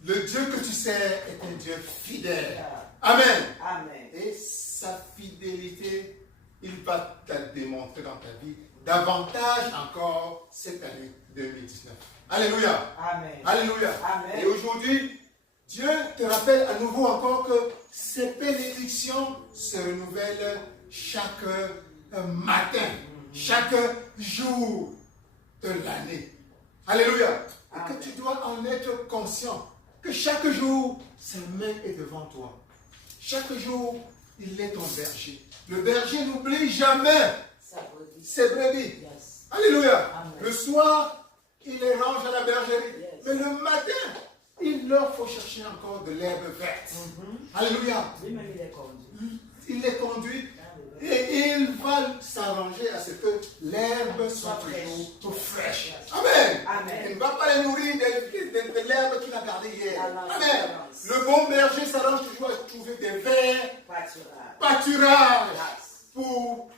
le Dieu que tu sers est un Dieu fidèle. Yeah. Amen. Amen. Et sa fidélité, il va te la démontrer dans ta vie davantage encore cette année 2019. Alléluia. Amen. Alléluia. Amen. Et aujourd'hui, Dieu te rappelle à nouveau encore que ces bénédictions se renouvellent chaque matin, chaque jour de l'année. Alléluia. Et que tu dois en être conscient, que chaque jour, sa main est devant toi. Chaque jour, il est ton berger. Le berger n'oublie jamais ses brebis. Yes. Alléluia. Amen. Le soir, il les range à la bergerie. Yes. Mais le matin, il leur faut chercher encore de l'herbe verte. Alléluia. Lui-même, il est conduit. Il les conduit et il va s'arranger à ce que l'herbe soit toujours fraîche. Amen. Amen. Il ne va pas les nourrir de l'herbe qu'il a gardée hier. Allah, Amen. silence. Le bon berger s'arrange toujours à trouver des verts Pâturage. pâturages Yes. pour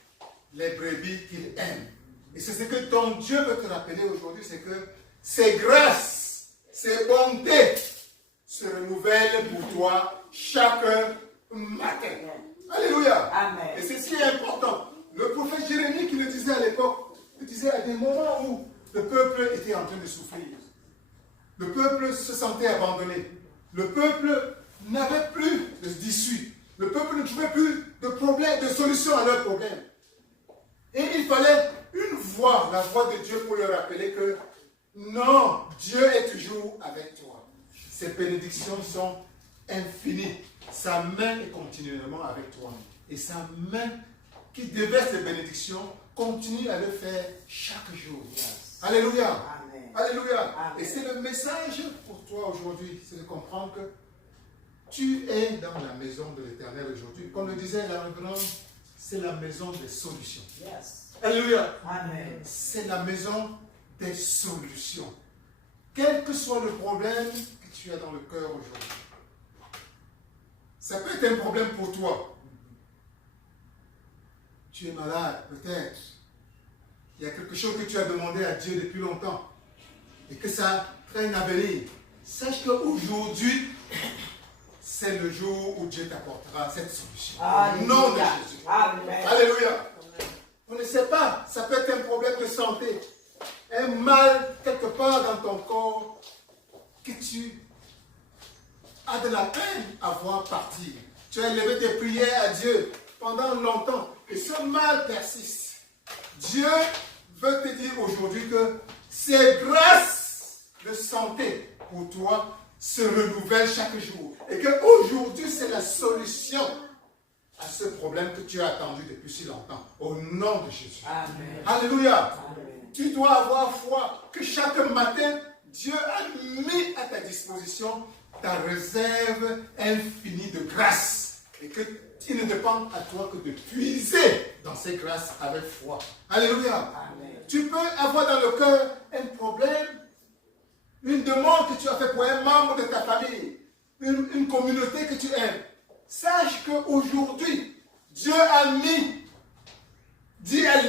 les brebis qu'il aime. Et c'est ce que ton Dieu veut te rappeler aujourd'hui, c'est que ses grâces, ses bontés se renouvellent pour toi chaque matin. Alléluia. Amen. Et c'est si important. Le prophète Jérémie qui le disait à l'époque, le disait à des moments où le peuple était en train de souffrir. Le peuple se sentait abandonné. Le peuple n'avait plus d'issue. Le peuple ne trouvait plus de problème, de solution à leurs problèmes. Et il fallait une voix, la voix de Dieu pour leur rappeler que non, Dieu est toujours avec toi. Ses bénédictions sont infinies. Sa main est continuellement avec toi. Et sa main qui déverse les bénédictions continue à le faire chaque jour. Yes. Alléluia. Amen. Alléluia. Amen. Et c'est le message pour toi aujourd'hui, c'est de comprendre que tu es dans la maison de l'Éternel aujourd'hui. Comme le disait la révérende, c'est la maison des solutions. Yes. Alléluia. Amen. C'est la maison des solutions. Quel que soit le problème que tu as dans le cœur aujourd'hui. Ça peut être un problème pour toi. Tu es malade, peut-être. Il y a quelque chose que tu as demandé à Dieu depuis longtemps et que ça traîne à venir. Sache qu'aujourd'hui, c'est le jour où Dieu t'apportera cette solution. Au nom de Jésus. Amen. Alléluia. On ne sait pas, ça peut être un problème de santé, un mal quelque part dans ton corps que tu as de la peine à voir partir. Tu as élevé tes prières à Dieu pendant longtemps et ce mal persiste. Dieu veut te dire aujourd'hui que ces grâces de santé pour toi se renouvellent chaque jour et qu'aujourd'hui c'est la solution à ce problème que tu as attendu depuis si longtemps. Au nom de Jésus. Amen. Alléluia. Amen. Tu dois avoir foi que chaque matin, Dieu a mis à ta disposition ta réserve infinie de grâce. Et qu'il ne dépend à toi que de puiser dans ces grâces avec foi. Alléluia. Amen. Tu peux avoir dans le cœur un problème, une demande que tu as fait pour un membre de ta famille, une communauté que tu aimes. Sache qu'aujourd'hui, Dieu a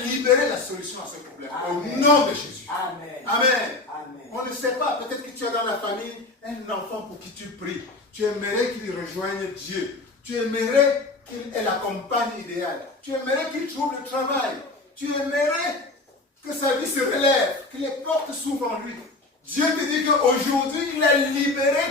libéré la solution à ce problème. Amen. Au nom de Jésus. Amen. Amen. Amen. On ne sait pas, peut-être que tu as dans la famille un enfant pour qui tu pries. Tu aimerais qu'il rejoigne Dieu. Tu aimerais qu'il ait la compagne idéale. Tu aimerais qu'il trouve le travail. Tu aimerais que sa vie se relève, que les portes s'ouvrent en lui. Dieu te dit qu'aujourd'hui, il a libéré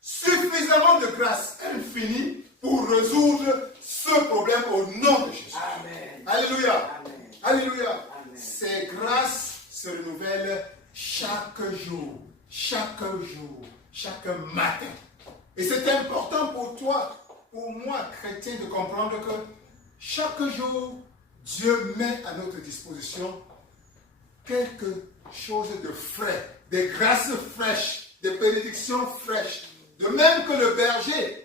suffisamment de grâce infinie pour résoudre ce problème au nom de Jésus. Amen. Alléluia. Amen. Alléluia. Amen. Ces grâces se renouvellent chaque jour, chaque matin. Et c'est important pour toi, pour moi, chrétien, de comprendre que chaque jour, Dieu met à notre disposition quelque chose de frais, des grâces fraîches, des bénédictions fraîches. De même que le berger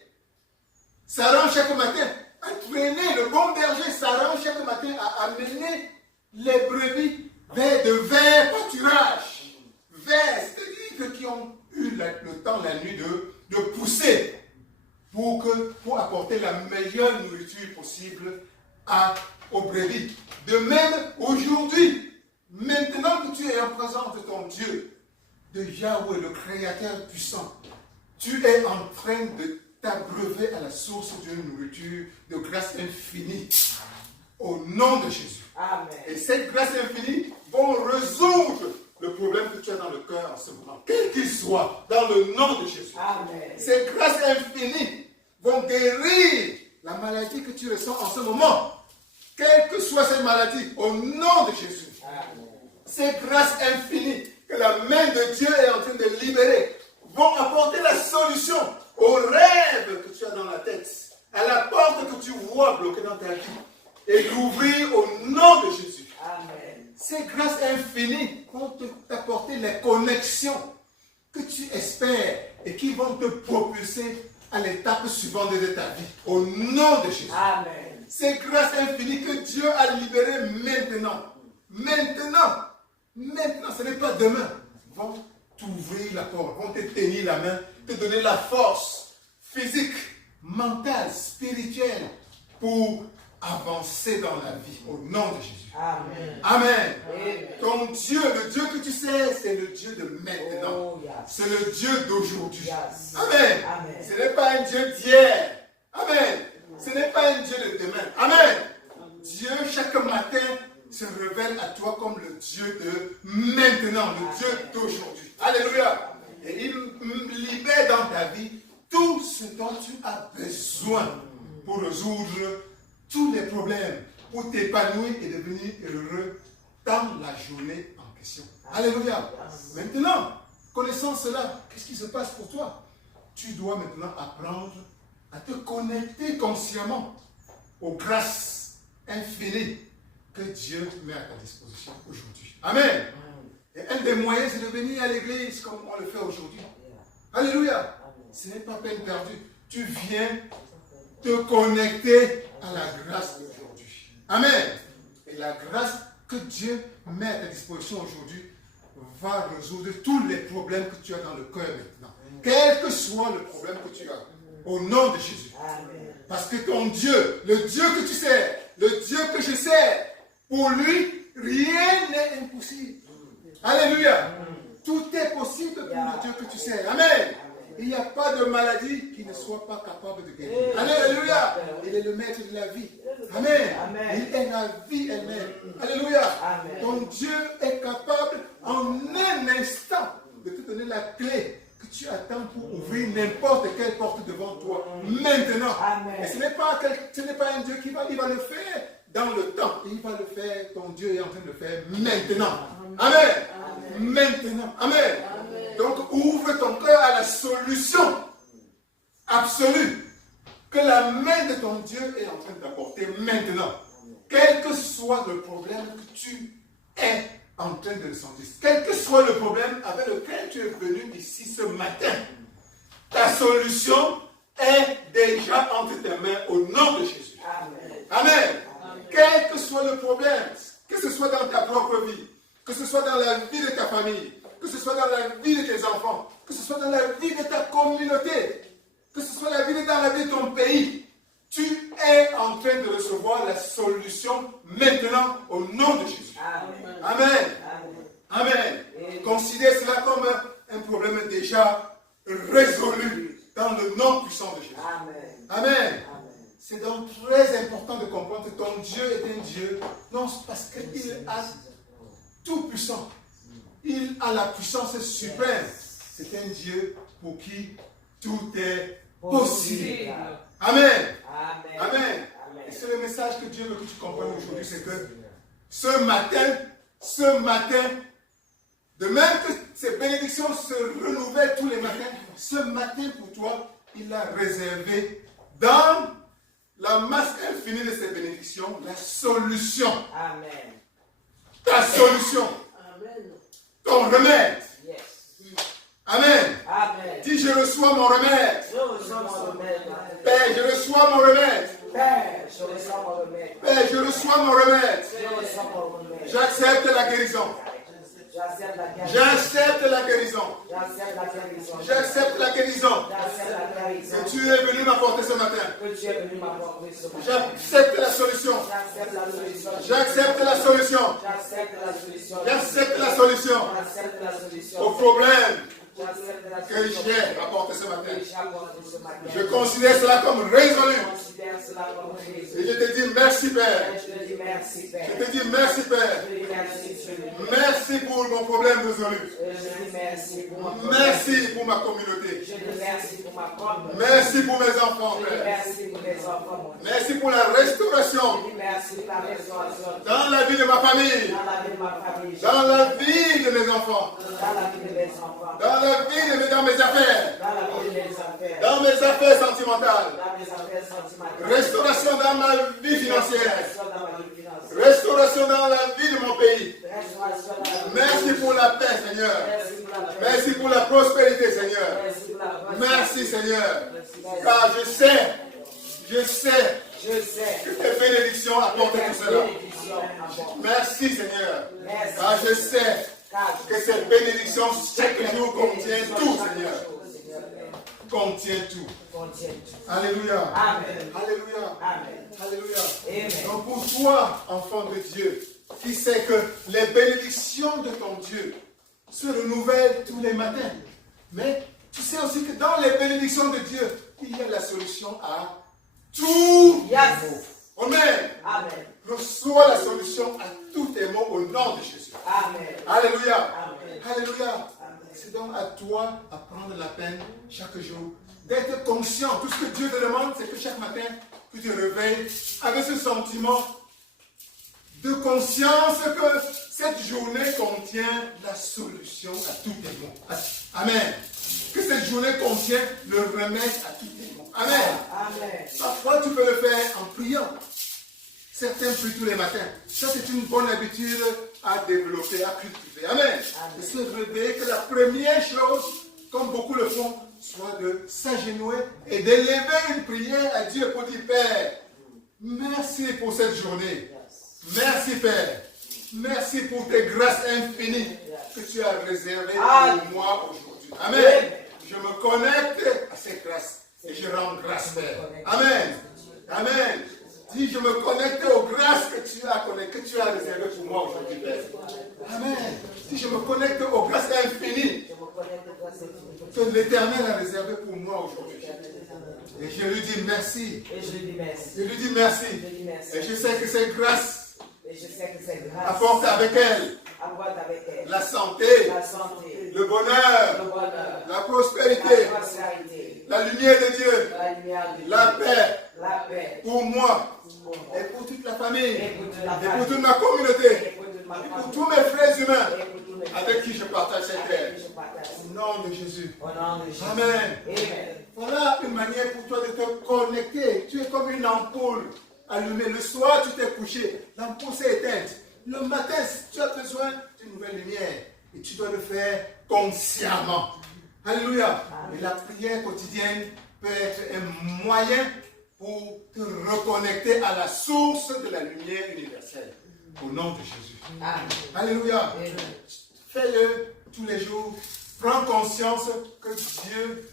s'arrange chaque matin à traîner, le bon berger s'arrange chaque matin à amener les brebis vers de verts pâturages. Verts, c'est-à-dire qui ont eu le temps la nuit de pousser pour apporter la meilleure nourriture possible aux brebis. De même, aujourd'hui, maintenant que tu es en présence de ton Dieu, de Yahweh, le Créateur puissant, tu es en train de t'abreuver à la source d'une nourriture de grâce infinie. Au nom de Jésus. Amen. Et cette grâce infinie va résoudre le problème que tu as dans le cœur en ce moment, quel qu'il soit, dans le nom de Jésus. Amen. Ces grâces infinies vont guérir la maladie que tu ressens en ce moment. Quelle que soit cette maladie, au nom de Jésus. Amen. Ces grâces infinies que la main de Dieu est en train de libérer vont apporter la solution aux rêves que tu as dans la tête, à la porte que tu vois bloquée dans ta vie, et l'ouvrir au nom de Jésus. Amen. Ces grâces infinies vont t'apporter les connexions que tu espères et qui vont te propulser à l'étape suivante de ta vie, au nom de Jésus. Amen. Ces grâces infinies que Dieu a libérées maintenant, ce n'est pas demain, vont t'ouvrir la porte, vont te tenir la main, te donner la force physique, mentale, spirituelle pour avancer dans la vie, au nom de Jésus. Amen. Amen. Amen. Ton Dieu, le Dieu que tu sais, c'est le Dieu de maintenant. Oh, yes. C'est le Dieu d'aujourd'hui. Yes. Amen. Amen. Ce n'est pas un Dieu d'hier. Amen. Ce n'est pas un Dieu de demain. Amen. Dieu, chaque matin, se révèle à toi comme le Dieu de maintenant, le Dieu d'aujourd'hui. Alléluia. Et il libère dans ta vie tout ce dont tu as besoin pour résoudre tous les problèmes, pour t'épanouir et devenir heureux dans la journée en question. Alléluia. Maintenant, connaissant cela, qu'est-ce qui se passe pour toi? Tu dois maintenant apprendre à te connecter consciemment aux grâces infinies que Dieu met à ta disposition aujourd'hui. Amen. Et un des moyens, c'est de venir à l'église comme on le fait aujourd'hui. Alléluia. Ce n'est pas peine perdue. Tu viens te connecter à la grâce d'aujourd'hui. Amen. Et la grâce que Dieu met à ta disposition aujourd'hui va résoudre tous les problèmes que tu as dans le cœur maintenant. Quel que soit le problème que tu as, au nom de Jésus. Amen. Parce que ton Dieu, le Dieu que tu sers, le Dieu que je sers, pour lui, rien n'est impossible. Alléluia. Tout est possible pour le Dieu que tu sers. Amen. Il n'y a pas de maladie qui ne soit pas capable de guérir. Alléluia. Il est le maître de la vie. Amen. Il est la vie elle-même. Alléluia. Ton Dieu est capable en un instant de te donner la clé que tu attends pour ouvrir n'importe quelle porte devant toi. Maintenant. Et ce n'est pas un Dieu qui va le faire dans le temps. Il va le faire. Ton Dieu est en train de le faire maintenant. Amen. Maintenant. Amen. Donc ouvre ton cœur à la solution absolue que la main de ton Dieu est en train d'apporter maintenant. Quel que soit le problème que tu es en train de ressentir, quel que soit le problème avec lequel tu es venu ici ce matin, ta solution est déjà entre tes mains au nom de Jésus. Amen. Quel que soit le problème, que ce soit dans ta propre vie, que ce soit dans la vie de ta famille, que ce soit dans la vie de tes enfants, que ce soit dans la vie de ta communauté, que ce soit dans la vie de ton pays, tu es en train de recevoir la solution maintenant au nom de Jésus. Amen. Amen. Amen. Considère cela comme un problème déjà résolu dans le nom puissant de Jésus. Amen. C'est donc très important de comprendre que ton Dieu est un Dieu, non parce qu'il a tout puissant. Il a la puissance suprême. C'est un Dieu pour qui tout est possible. Amen. Amen. Et c'est le message que Dieu veut que tu comprennes aujourd'hui, c'est que ce matin, de même que ces bénédictions se renouvellent tous les matins, ce matin pour toi, il a réservé dans la masse infinie de ces bénédictions la solution. Amen. Ta solution. Amen. Ton remède. Yes. Amen. Amen. Dis, je reçois mon remède. Je reçois mon remède. Père, je reçois mon remède. Père, je reçois mon remède. Père, je reçois mon remède. Je reçois mon remède. J'accepte la guérison. J'accepte la guérison. J'accepte la guérison. J'accepte la guérison. J'accepte la guérison J'accepte la guérison. que tu es venu m'apporter ce matin. Que tu es venu m'apporter ce matin. J'accepte la solution. J'accepte la solution. J'accepte la solution. J'accepte la solution. J'accepte la solution J'accepte la solution. au problème J'accepte la que solution. j'ai apporté ce matin. Que j'ai apporté ce matin. Je considère cela comme résolu. Je considère cela comme résolu. Et je te dis merci Père. Et je te dis merci, Père. Je te dis merci, Père. Je dis merci, Dieu. Merci pour mon problème résolu. Je dis merci pour mon problème. Merci pour ma communauté. Je dis merci pour ma communauté. Merci pour mes enfants, Je dis Père. merci pour mes enfants, mon Dieu. Merci pour la restauration Je dis merci pour la restauration. dans la vie de ma famille, Dans la vie de ma famille. dans la vie de mes enfants, Dans la vie de mes enfants. dans la vie de dans mes affaires, Dans la vie de mes affaires. dans mes affaires sentimentales. Dans mes affaires sentimentales. Restauration dans ma vie financière. Restauration dans ma vie financière. Restauration dans la vie de mon pays. Restauration dans la vie. Merci pour la paix, Seigneur. Merci pour la paix. Merci pour la prospérité, Seigneur. Merci pour la paix. Merci, Seigneur. Merci. Car je sais Je sais que tes bénédictions apportent que tout cela. bénédiction apporte. Merci, Seigneur. Merci. Car je sais Car que cette bénédiction chaque jour contient bénédiction tout, chaque Seigneur. jour, Seigneur, Contient tout. contient tout. Alléluia. Amen. Alléluia. Amen. Alléluia. Amen. Donc pour toi, enfant de Dieu, qui sait que les bénédictions de ton Dieu se renouvellent tous les matins. Mais tu sais aussi que dans les bénédictions de Dieu, il y a la solution à tous tes Yes. maux. Amen. Amen. Reçois la solution à tous tes maux au nom de Jésus. Amen. Alléluia. Amen. Alléluia. C'est donc à toi à prendre la peine chaque jour d'être conscient. Tout ce que Dieu te demande, c'est que chaque matin, tu te réveilles avec ce sentiment de conscience que cette journée contient la solution à tous tes maux. Amen. Que cette journée contient le remède à tous tes maux. Amen. Amen. Parfois, tu peux le faire en priant. Certains prient tous les matins. Ça, c'est une bonne habitude à développer, à cultiver. Amen. De se réveiller, que la première chose, comme beaucoup le font, soit de s'agenouiller et d'élever une prière à Dieu pour dire, Père, merci pour cette journée. Merci, Père. Merci pour tes grâces infinies que tu as réservées pour moi aujourd'hui. Amen. Je me connecte à ces grâces et je rends grâce, Père. Amen. Amen. Dis, je me connecte aux grâces que tu as réservées pour moi aujourd'hui, Père. Amen. Dis, je me connecte aux grâces infinies que l'Éternel a réservées pour moi aujourd'hui. Et je lui dis merci. Et je lui dis merci. Je lui dis merci. Je lui dis merci. Et je sais que ces grâces Et je sais que c'est grâce. apportent avec elles Apporte avec elle la santé, la santé, le bonheur, le bonheur, la la prospérité, prospérité, la lumière de Dieu, la lumière de Dieu, la paix la paix pour moi pour moi, et pour toute la famille et pour toute la et pour famille, toute ma communauté et pour toute ma et pour famille, tous mes frères humains et pour tous mes frères avec qui je partage cette terre. avec qui je partage. Au nom de Jésus. Au nom de Jésus. Amen. Amen. Voilà une manière pour toi de te connecter. Tu es comme une ampoule allumée. Le soir, tu t'es couché. L'ampoule s'est éteinte. Le matin, tu as besoin d'une nouvelle lumière. Et tu dois le faire consciemment. Alléluia. Et la prière quotidienne peut être un moyen pour te reconnecter à la source de la lumière universelle. Au nom de Jésus. Amen. Alléluia. Amen. Fais-le tous les jours. Prends conscience que Dieu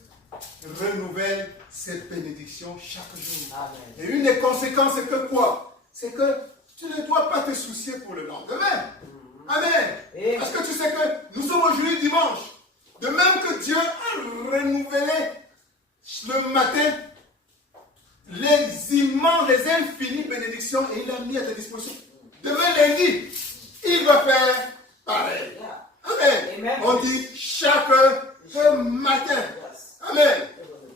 renouvelle cette bénédiction chaque jour. Amen. Et une des conséquences, c'est que quoi? C'est que tu ne dois pas te soucier pour le lendemain. Amen. Parce que tu sais que nous sommes aujourd'hui dimanche. De même que Dieu a renouvelé le matin les immenses, les infinies bénédictions et il a mis à ta disposition. Demain lundi, il va faire pareil. Amen. Amen. On dit chaque matin. Amen.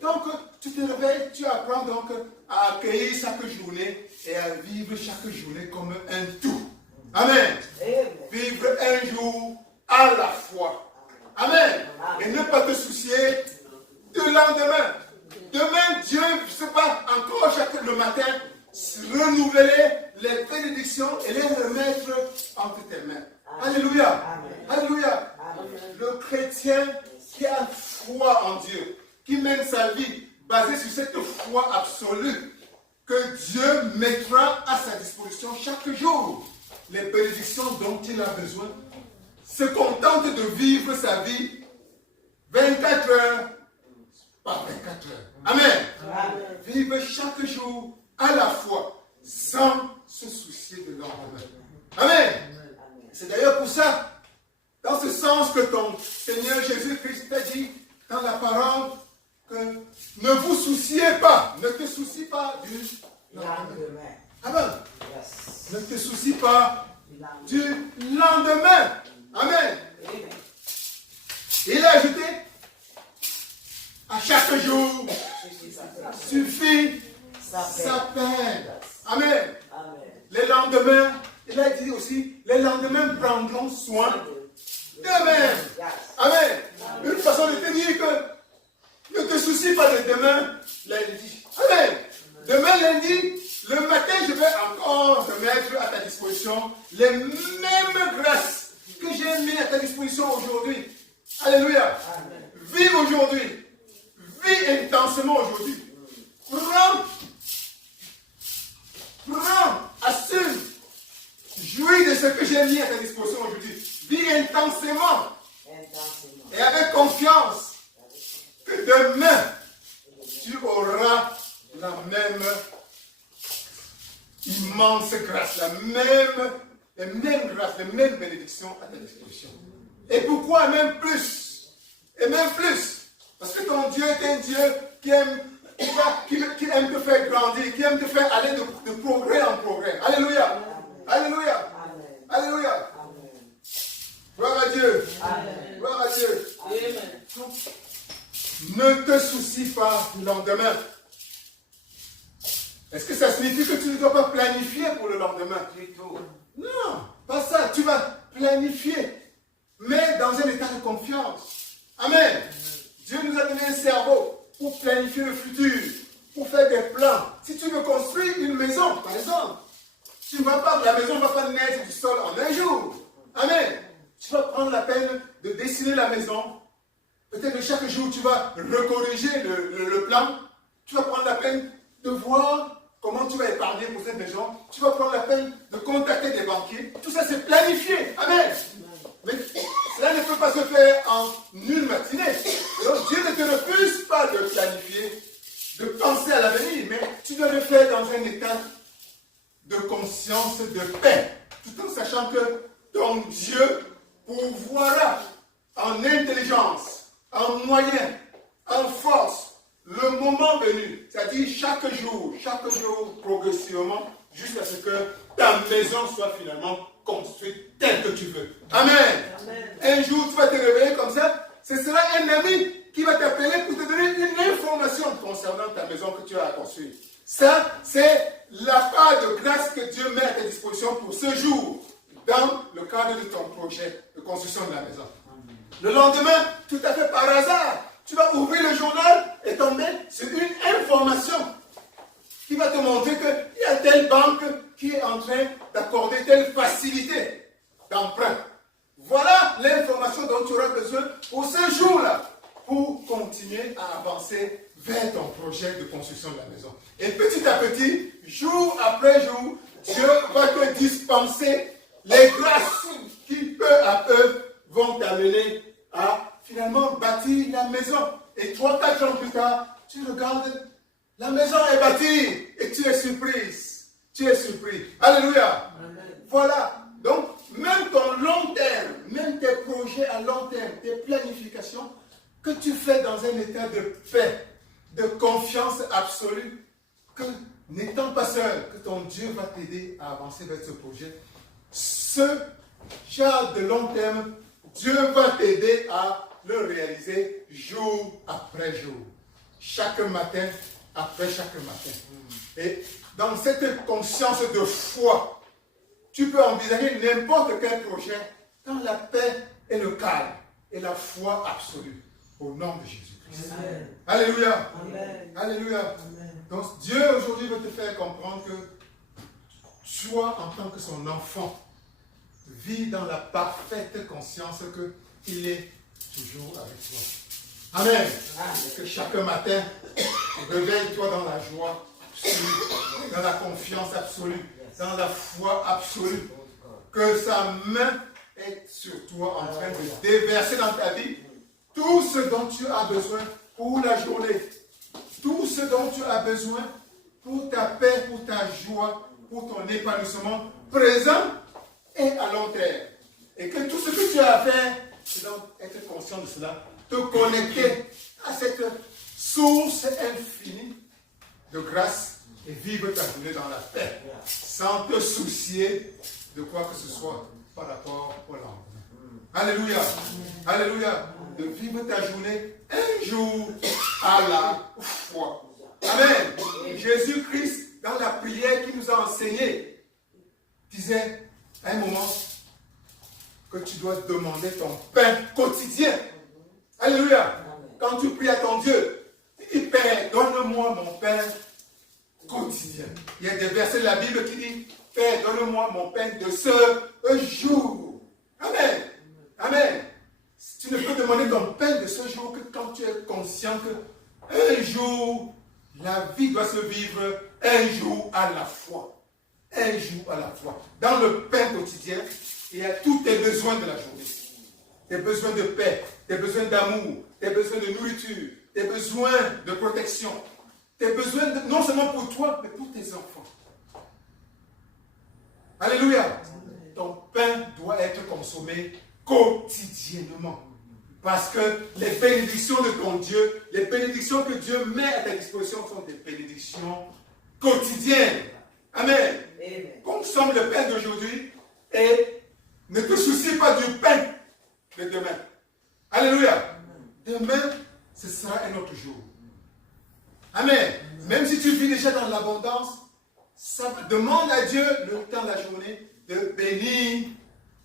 Donc, tu te réveilles, tu apprends donc à accueillir chaque journée et à vivre chaque journée comme un tout. Amen. Amen. Vivre un jour à la fois. Amen. Et ne pas te soucier du lendemain. Demain, Dieu ne sait pas encore le matin renouveler les bénédictions et les remettre entre tes mains. Alléluia. Alléluia. Le chrétien qui a foi en Dieu, qui mène sa vie basée sur cette foi absolue que Dieu mettra à sa disposition chaque jour les bénédictions dont il a besoin, se contente de vivre sa vie 24 heures par 24 heures. Amen. Vivre chaque jour à la fois sans se soucier de lendemain. Amen. C'est d'ailleurs pour ça, dans ce sens que ton Seigneur Jésus-Christ t'a dit dans la parole que ne vous souciez pas, ne te soucie pas du lendemain. Amen. Ne te soucie pas du lendemain. Amen. Il a ajouté, à chaque jour suffit sa peine. Amen. Les lendemains, il a dit aussi, les lendemains prendront soin d'eux-mêmes. Amen. Une façon de te dire que ne te soucie pas de demain, lundi. Amen. Demain, lundi, le matin, je vais encore te mettre à ta disposition les mêmes grâces que j'ai mis à ta disposition aujourd'hui. Alléluia. Vis aujourd'hui. Vis intensément aujourd'hui. Prends, assume, jouis de ce que j'ai mis à ta disposition aujourd'hui. Vis intensément et avec confiance que demain, tu auras la même immense grâce, les mêmes grâces, les mêmes bénédictions à ta disposition. Et pourquoi même plus? Et même plus. Parce que ton Dieu est un Dieu qui aime te faire grandir, qui aime te faire aller de progrès en progrès. Alléluia. Alléluia. Alléluia. Gloire à Dieu. Gloire à Dieu. Ne te soucie pas du lendemain. Est-ce que ça signifie que tu ne dois pas planifier pour le lendemain? Non, pas ça. Tu vas planifier, mais dans un état de confiance. Amen. Dieu nous a donné un cerveau pour planifier le futur, pour faire des plans. Si tu veux construire une maison, par exemple, la maison ne va pas naître du sol en un jour. Amen. Tu vas prendre la peine de dessiner la maison. Peut-être que chaque jour, tu vas recorriger le plan. Tu vas prendre la peine de voir comment tu vas épargner pour cette maison. Tu vas prendre la peine de contacter des banquiers. Tout ça, c'est planifié. Amen. Mais cela ne peut pas se faire en une matinée. Donc Dieu ne te refuse pas de planifier, de penser à l'avenir, mais tu dois le faire dans un état de conscience, de paix, tout en sachant que ton Dieu pourvoira en intelligence, en moyens, en force, le moment venu, c'est-à-dire chaque jour, progressivement, jusqu'à ce que ta maison soit finalement construite telle que tu veux. Amen. Amen. Un jour, tu vas te réveiller comme ça, ce sera un ami qui va t'appeler pour te donner une information concernant ta maison que tu as à construire. Ça, c'est la part de grâce que Dieu met à ta disposition pour ce jour, dans le cadre de ton projet de construction de la maison. Amen. Le lendemain, tout à fait par hasard, tu vas ouvrir le journal et tomber sur une information qui va te montrer qu'il y a telle banque qui est en train d'accorder telle facilité d'emprunt. Voilà l'information dont tu auras besoin pour ce jour-là, pour continuer à avancer vers ton projet de construction de la maison. Et petit à petit, jour après jour, Dieu va te dispenser les grâces qui peu à peu vont t'amener à finalement bâtir la maison. Et 3-4 ans plus tard, tu regardes, la maison est bâtie et tu es surprise. Tu es surpris. Alléluia. Amen. Voilà. Donc, même ton long terme, même tes projets à long terme, tes planifications, que tu fais dans un état de paix, de confiance absolue, que n'étant pas seul, que ton Dieu va t'aider à avancer vers ce projet. Ce genre de long terme, Dieu va t'aider à le réaliser jour après jour. Chaque matin après chaque matin. Et dans cette conscience de foi, tu peux envisager n'importe quel projet dans la paix et le calme et la foi absolue. Au nom de Jésus-Christ. Amen. Alléluia. Amen. Alléluia. Amen. Donc Dieu aujourd'hui veut te faire comprendre que toi, en tant que son enfant, vis dans la parfaite conscience qu'il est toujours avec toi. Amen. Et que chaque matin, réveille-toi dans la joie absolue, dans la confiance absolue, dans la foi absolue. Que sa main est sur toi en train de déverser dans ta vie tout ce dont tu as besoin pour la journée. Tout ce dont tu as besoin pour ta paix, pour ta joie, pour ton épanouissement présent et à long terme. Et que tout ce que tu as à faire, c'est donc être conscient de cela, te connecter à cette source infinie de grâce et vivre ta journée dans la paix. sans te soucier de quoi que ce soit par rapport au lendemain. Alléluia. Alléluia. De vivre ta journée un jour à la fois. Amen. Jésus-Christ, dans la prière qu'il nous a enseignée, disait à un moment que tu dois demander ton pain quotidien. Alléluia. Quand tu pries à ton Dieu, tu dis, Père, donne-moi mon pain quotidien. Il y a des versets de la Bible qui disent, Père, donne-moi mon pain de ce jour. Amen. Amen. Tu ne peux demander ton pain de ce jour que quand tu es conscient que un jour, la vie doit se vivre un jour à la fois. Un jour à la fois. Dans le pain quotidien, il y a tous tes besoins de la journée. Tes besoins de paix, tes besoins d'amour, tes besoins de nourriture, tes besoins de protection, tes besoins non seulement pour toi, mais pour tes enfants. Alléluia. Ton pain doit être consommé quotidiennement. Parce que les bénédictions de ton Dieu, les bénédictions que Dieu met à ta disposition sont des bénédictions quotidiennes. Amen. Consomme le pain d'aujourd'hui et ne te soucie pas du pain de demain. Alléluia. Demain, ce sera un autre jour. Amen. Même si tu vis déjà dans l'abondance, ça demande à Dieu le temps de la journée de bénir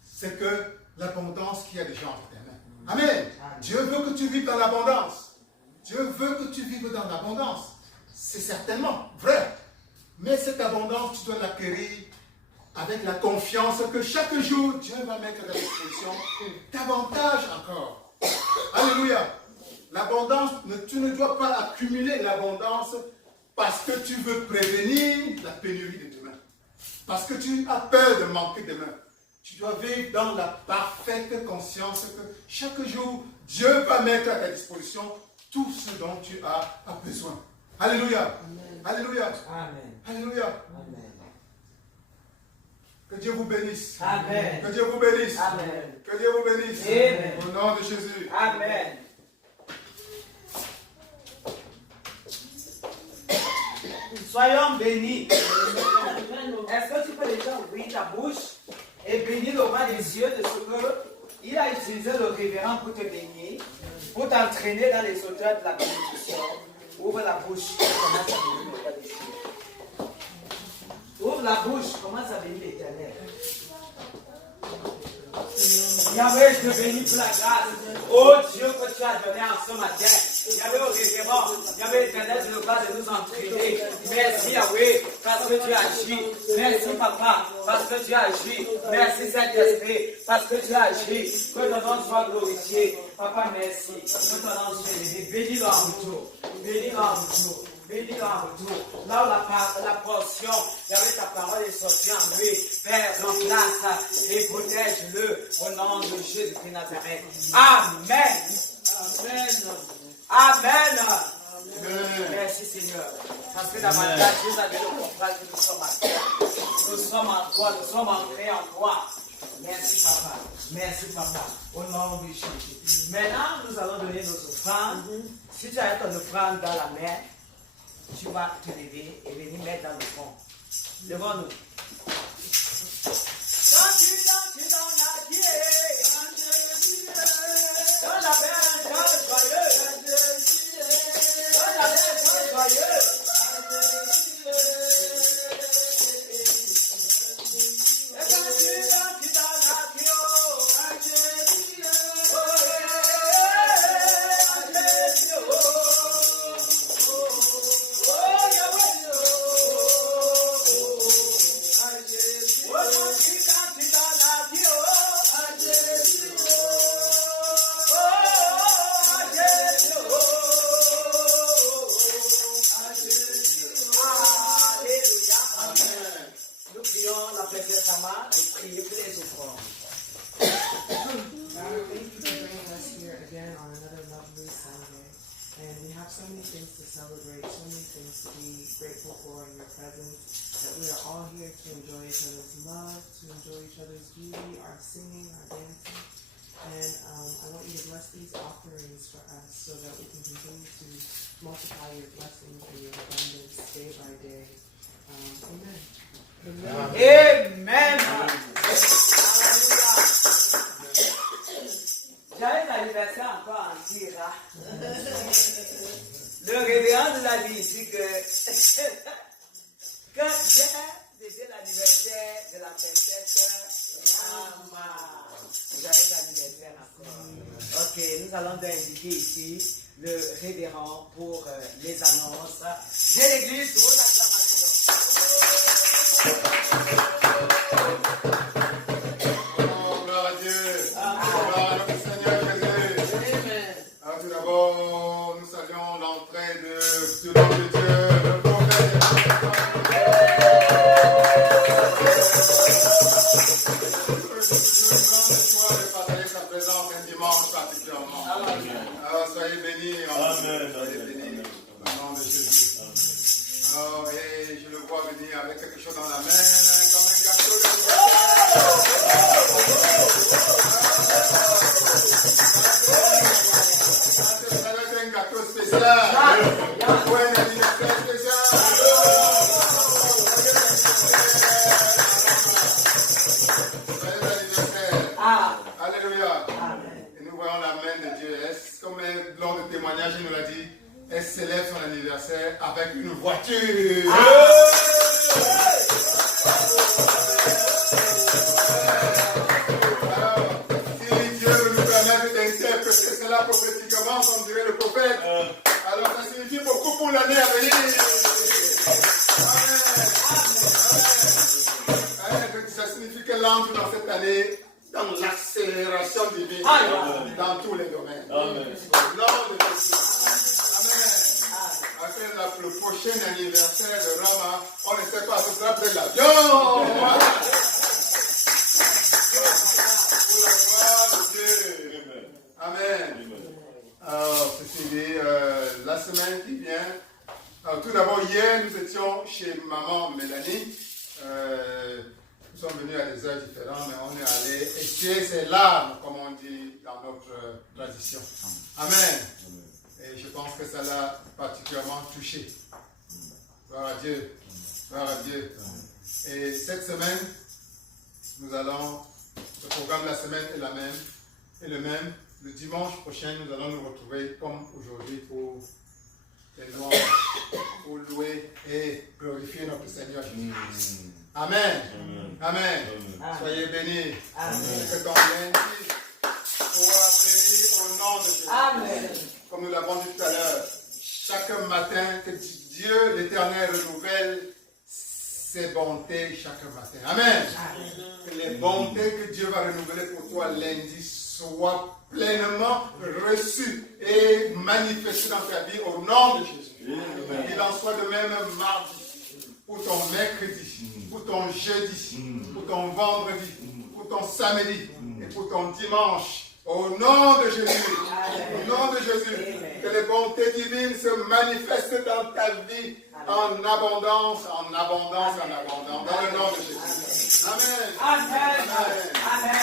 ce que l'abondance qu'il y a déjà entre tes mains. Amen. Dieu veut que tu vives dans l'abondance. Dieu veut que tu vives dans l'abondance. C'est certainement vrai. Mais cette abondance, tu dois l'acquérir avec la confiance que chaque jour, Dieu va mettre à ta disposition davantage encore. Alléluia. L'abondance, tu ne dois pas accumuler l'abondance parce que tu veux prévenir la pénurie de demain. Parce que tu as peur de manquer demain. Tu dois vivre dans la parfaite conscience que chaque jour, Dieu va mettre à ta disposition tout ce dont tu as besoin. Alléluia. Amen. Alléluia. Amen. Alléluia. Amen. Que Dieu vous bénisse. Amen. Que Dieu vous bénisse. Amen. Que Dieu vous bénisse. Amen. Au nom de Jésus. Amen. Soyons bénis. Est-ce que tu peux déjà ouvrir ta bouche et bénir le roi des cieux de ce qu'il a utilisé le révérend pour te bénir, pour t'entraîner dans les hauteurs de la bénédiction? Ouvre la bouche, commence à bénir le roi des cieux. Ouvre la bouche, commence à bénir l'Éternel. Yahweh, je te bénis pour la grâce. Oh Dieu, que tu as donné en ce matin. Yahweh, au révérend. Yahweh, l'Éternel, tu nous grâce de nous entraîner. Merci Yahweh, parce que tu as agi. Merci Papa, parce que tu as agi. Merci Saint-Esprit, parce que tu as agi. Que ton nom soit glorifié. Papa, merci. Que ton nom soit élevé. Bénis-le en retour. Bénis-le en retour. Bénis-le en retour. Là où la portion, Yahweh, ta parole est sortie en lui. Père, remplace et protège-le au nom de Jésus de Nazareth. Amen. Amen. Amen. Amen. Merci Seigneur. Parce que davantage, Dieu a donné le comprendre que nous sommes à toi. Nous sommes en toi, nous sommes ancrés en toi. Merci Papa. Merci Papa. Au nom de Jésus. Maintenant, nous allons donner nos offrandes. Si tu as ton offrande dans la main, tu vas te lever et venir mettre dans le fond. Levons-nous. Quand tu danses dans la vie, dans la belle joie joyeuse, dans la belle joie joyeuse. Et quand tu danses dans la vie, prier pour les offrandes. God, thank you for bringing us here again on another lovely Sunday. And we have so many things to celebrate, so many things to be grateful for in your presence, that we are all here to enjoy each other's love, to enjoy each other's beauty, our singing, our dancing. And I want you to bless these offerings for us so that we can continue to multiply your blessings and your abundance day by day. Amen. Amen. J'avais l'anniversaire encore en dire. Le révérend nous a dit ici que quand hier, c'était l'anniversaire de la princesse Amma. J'avais l'anniversaire encore. Ok, nous allons donc indiquer ici le révérend pour les annonces de l'église sous l'acclamation. Oh, gloire à Dieu. Gloire à notre Seigneur Jésus. Alors, tout d'abord, nous saluons l'entrée du nom de Dieu, le prophète. De partager sa présence un dimanche particulièrement. Alors, soyez bénis. Soyez bénis. Au nom de Jésus. Alors, et je le vois venir avec quelque chose dans la main, comme un gâteau Ça doit être un gâteau spécial. Ou un anniversaire spécial. Joyeux anniversaire. Alléluia. Et nous voyons la main de Dieu. Comme lors du témoignage, il nous l'a dit, elle célèbre son anniversaire avec une voiture. Alors, si Dieu nous permet d'interpréter cela prophétiquement, comme dirait le prophète, alors ça signifie beaucoup pour l'année à venir. Amen. Ça signifie qu'elle entre dans cette année dans l'accélération divine dans tous les domaines. Amen. Après le prochain anniversaire de Rama, on ne sait pas, ce sera peut-être l'avion. Pour la gloire de Dieu. Amen. Alors, ceci dit, la semaine qui vient, tout d'abord, hier, nous étions chez maman Mélanie. Nous sommes venus à des heures différentes, mais on est allé épier ses larmes, comme on dit dans notre tradition. Amen. Et je pense que ça l'a particulièrement touché. Gloire à Dieu. Gloire à Dieu. Et cette semaine, nous allons, le programme de la semaine est la même, et le même. Le dimanche prochain, nous allons nous retrouver comme aujourd'hui pour les louanges, pour louer et glorifier notre Seigneur Jésus. Amen. Amen. Soyez bénis. Que ton lundi soit béni au nom de Jésus. Amen. Comme nous l'avons dit tout à l'heure, chaque matin, que Dieu l'Éternel renouvelle ses bontés chaque matin. Amen. Que les bontés que Dieu va renouveler pour toi lundi soient pleinement reçues et manifestées dans ta vie au nom de Jésus. Il en soit de même mardi, pour ton mercredi, pour ton jeudi, pour ton vendredi, pour ton samedi et pour ton dimanche. Au nom de Jésus, au nom de Jésus, que les bontés divines se manifestent dans ta vie en abondance, en abondance, en abondance, dans le nom de Jésus. Amen. Amen. Amen. Amen.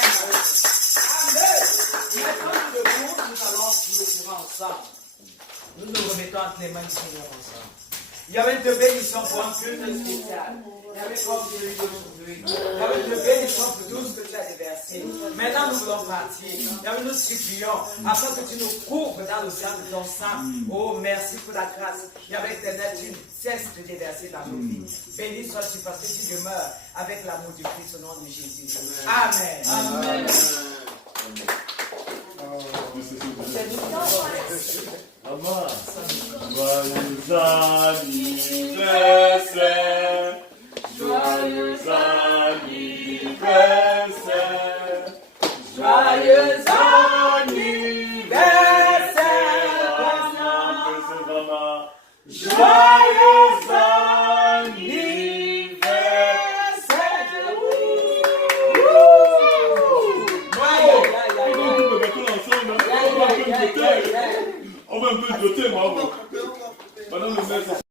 Maintenant, nous allons nous ensemble. Nous nous remettons entre les mains du Seigneur ensemble. Il y avait une bénédiction pour un culte spécial. Il y avait comme celui d'aujourd'hui. Il y avait une bénédiction pour tout ce que tu as déversé. Maintenant, nous voulons partir. Il y avait nous supplions afin que tu nous couvres dans l'océan de ton sang. Oh, merci pour la grâce. Il y avait éternel, tu ne cesses de déverser dans nos vies. Béni sois-tu parce que tu demeures avec l'amour du Christ au nom de Jésus. Amen. Amen. Maman, joyeux anniversaire, joyeux anniversaire, Joyeux anniversaire, maman, joyeux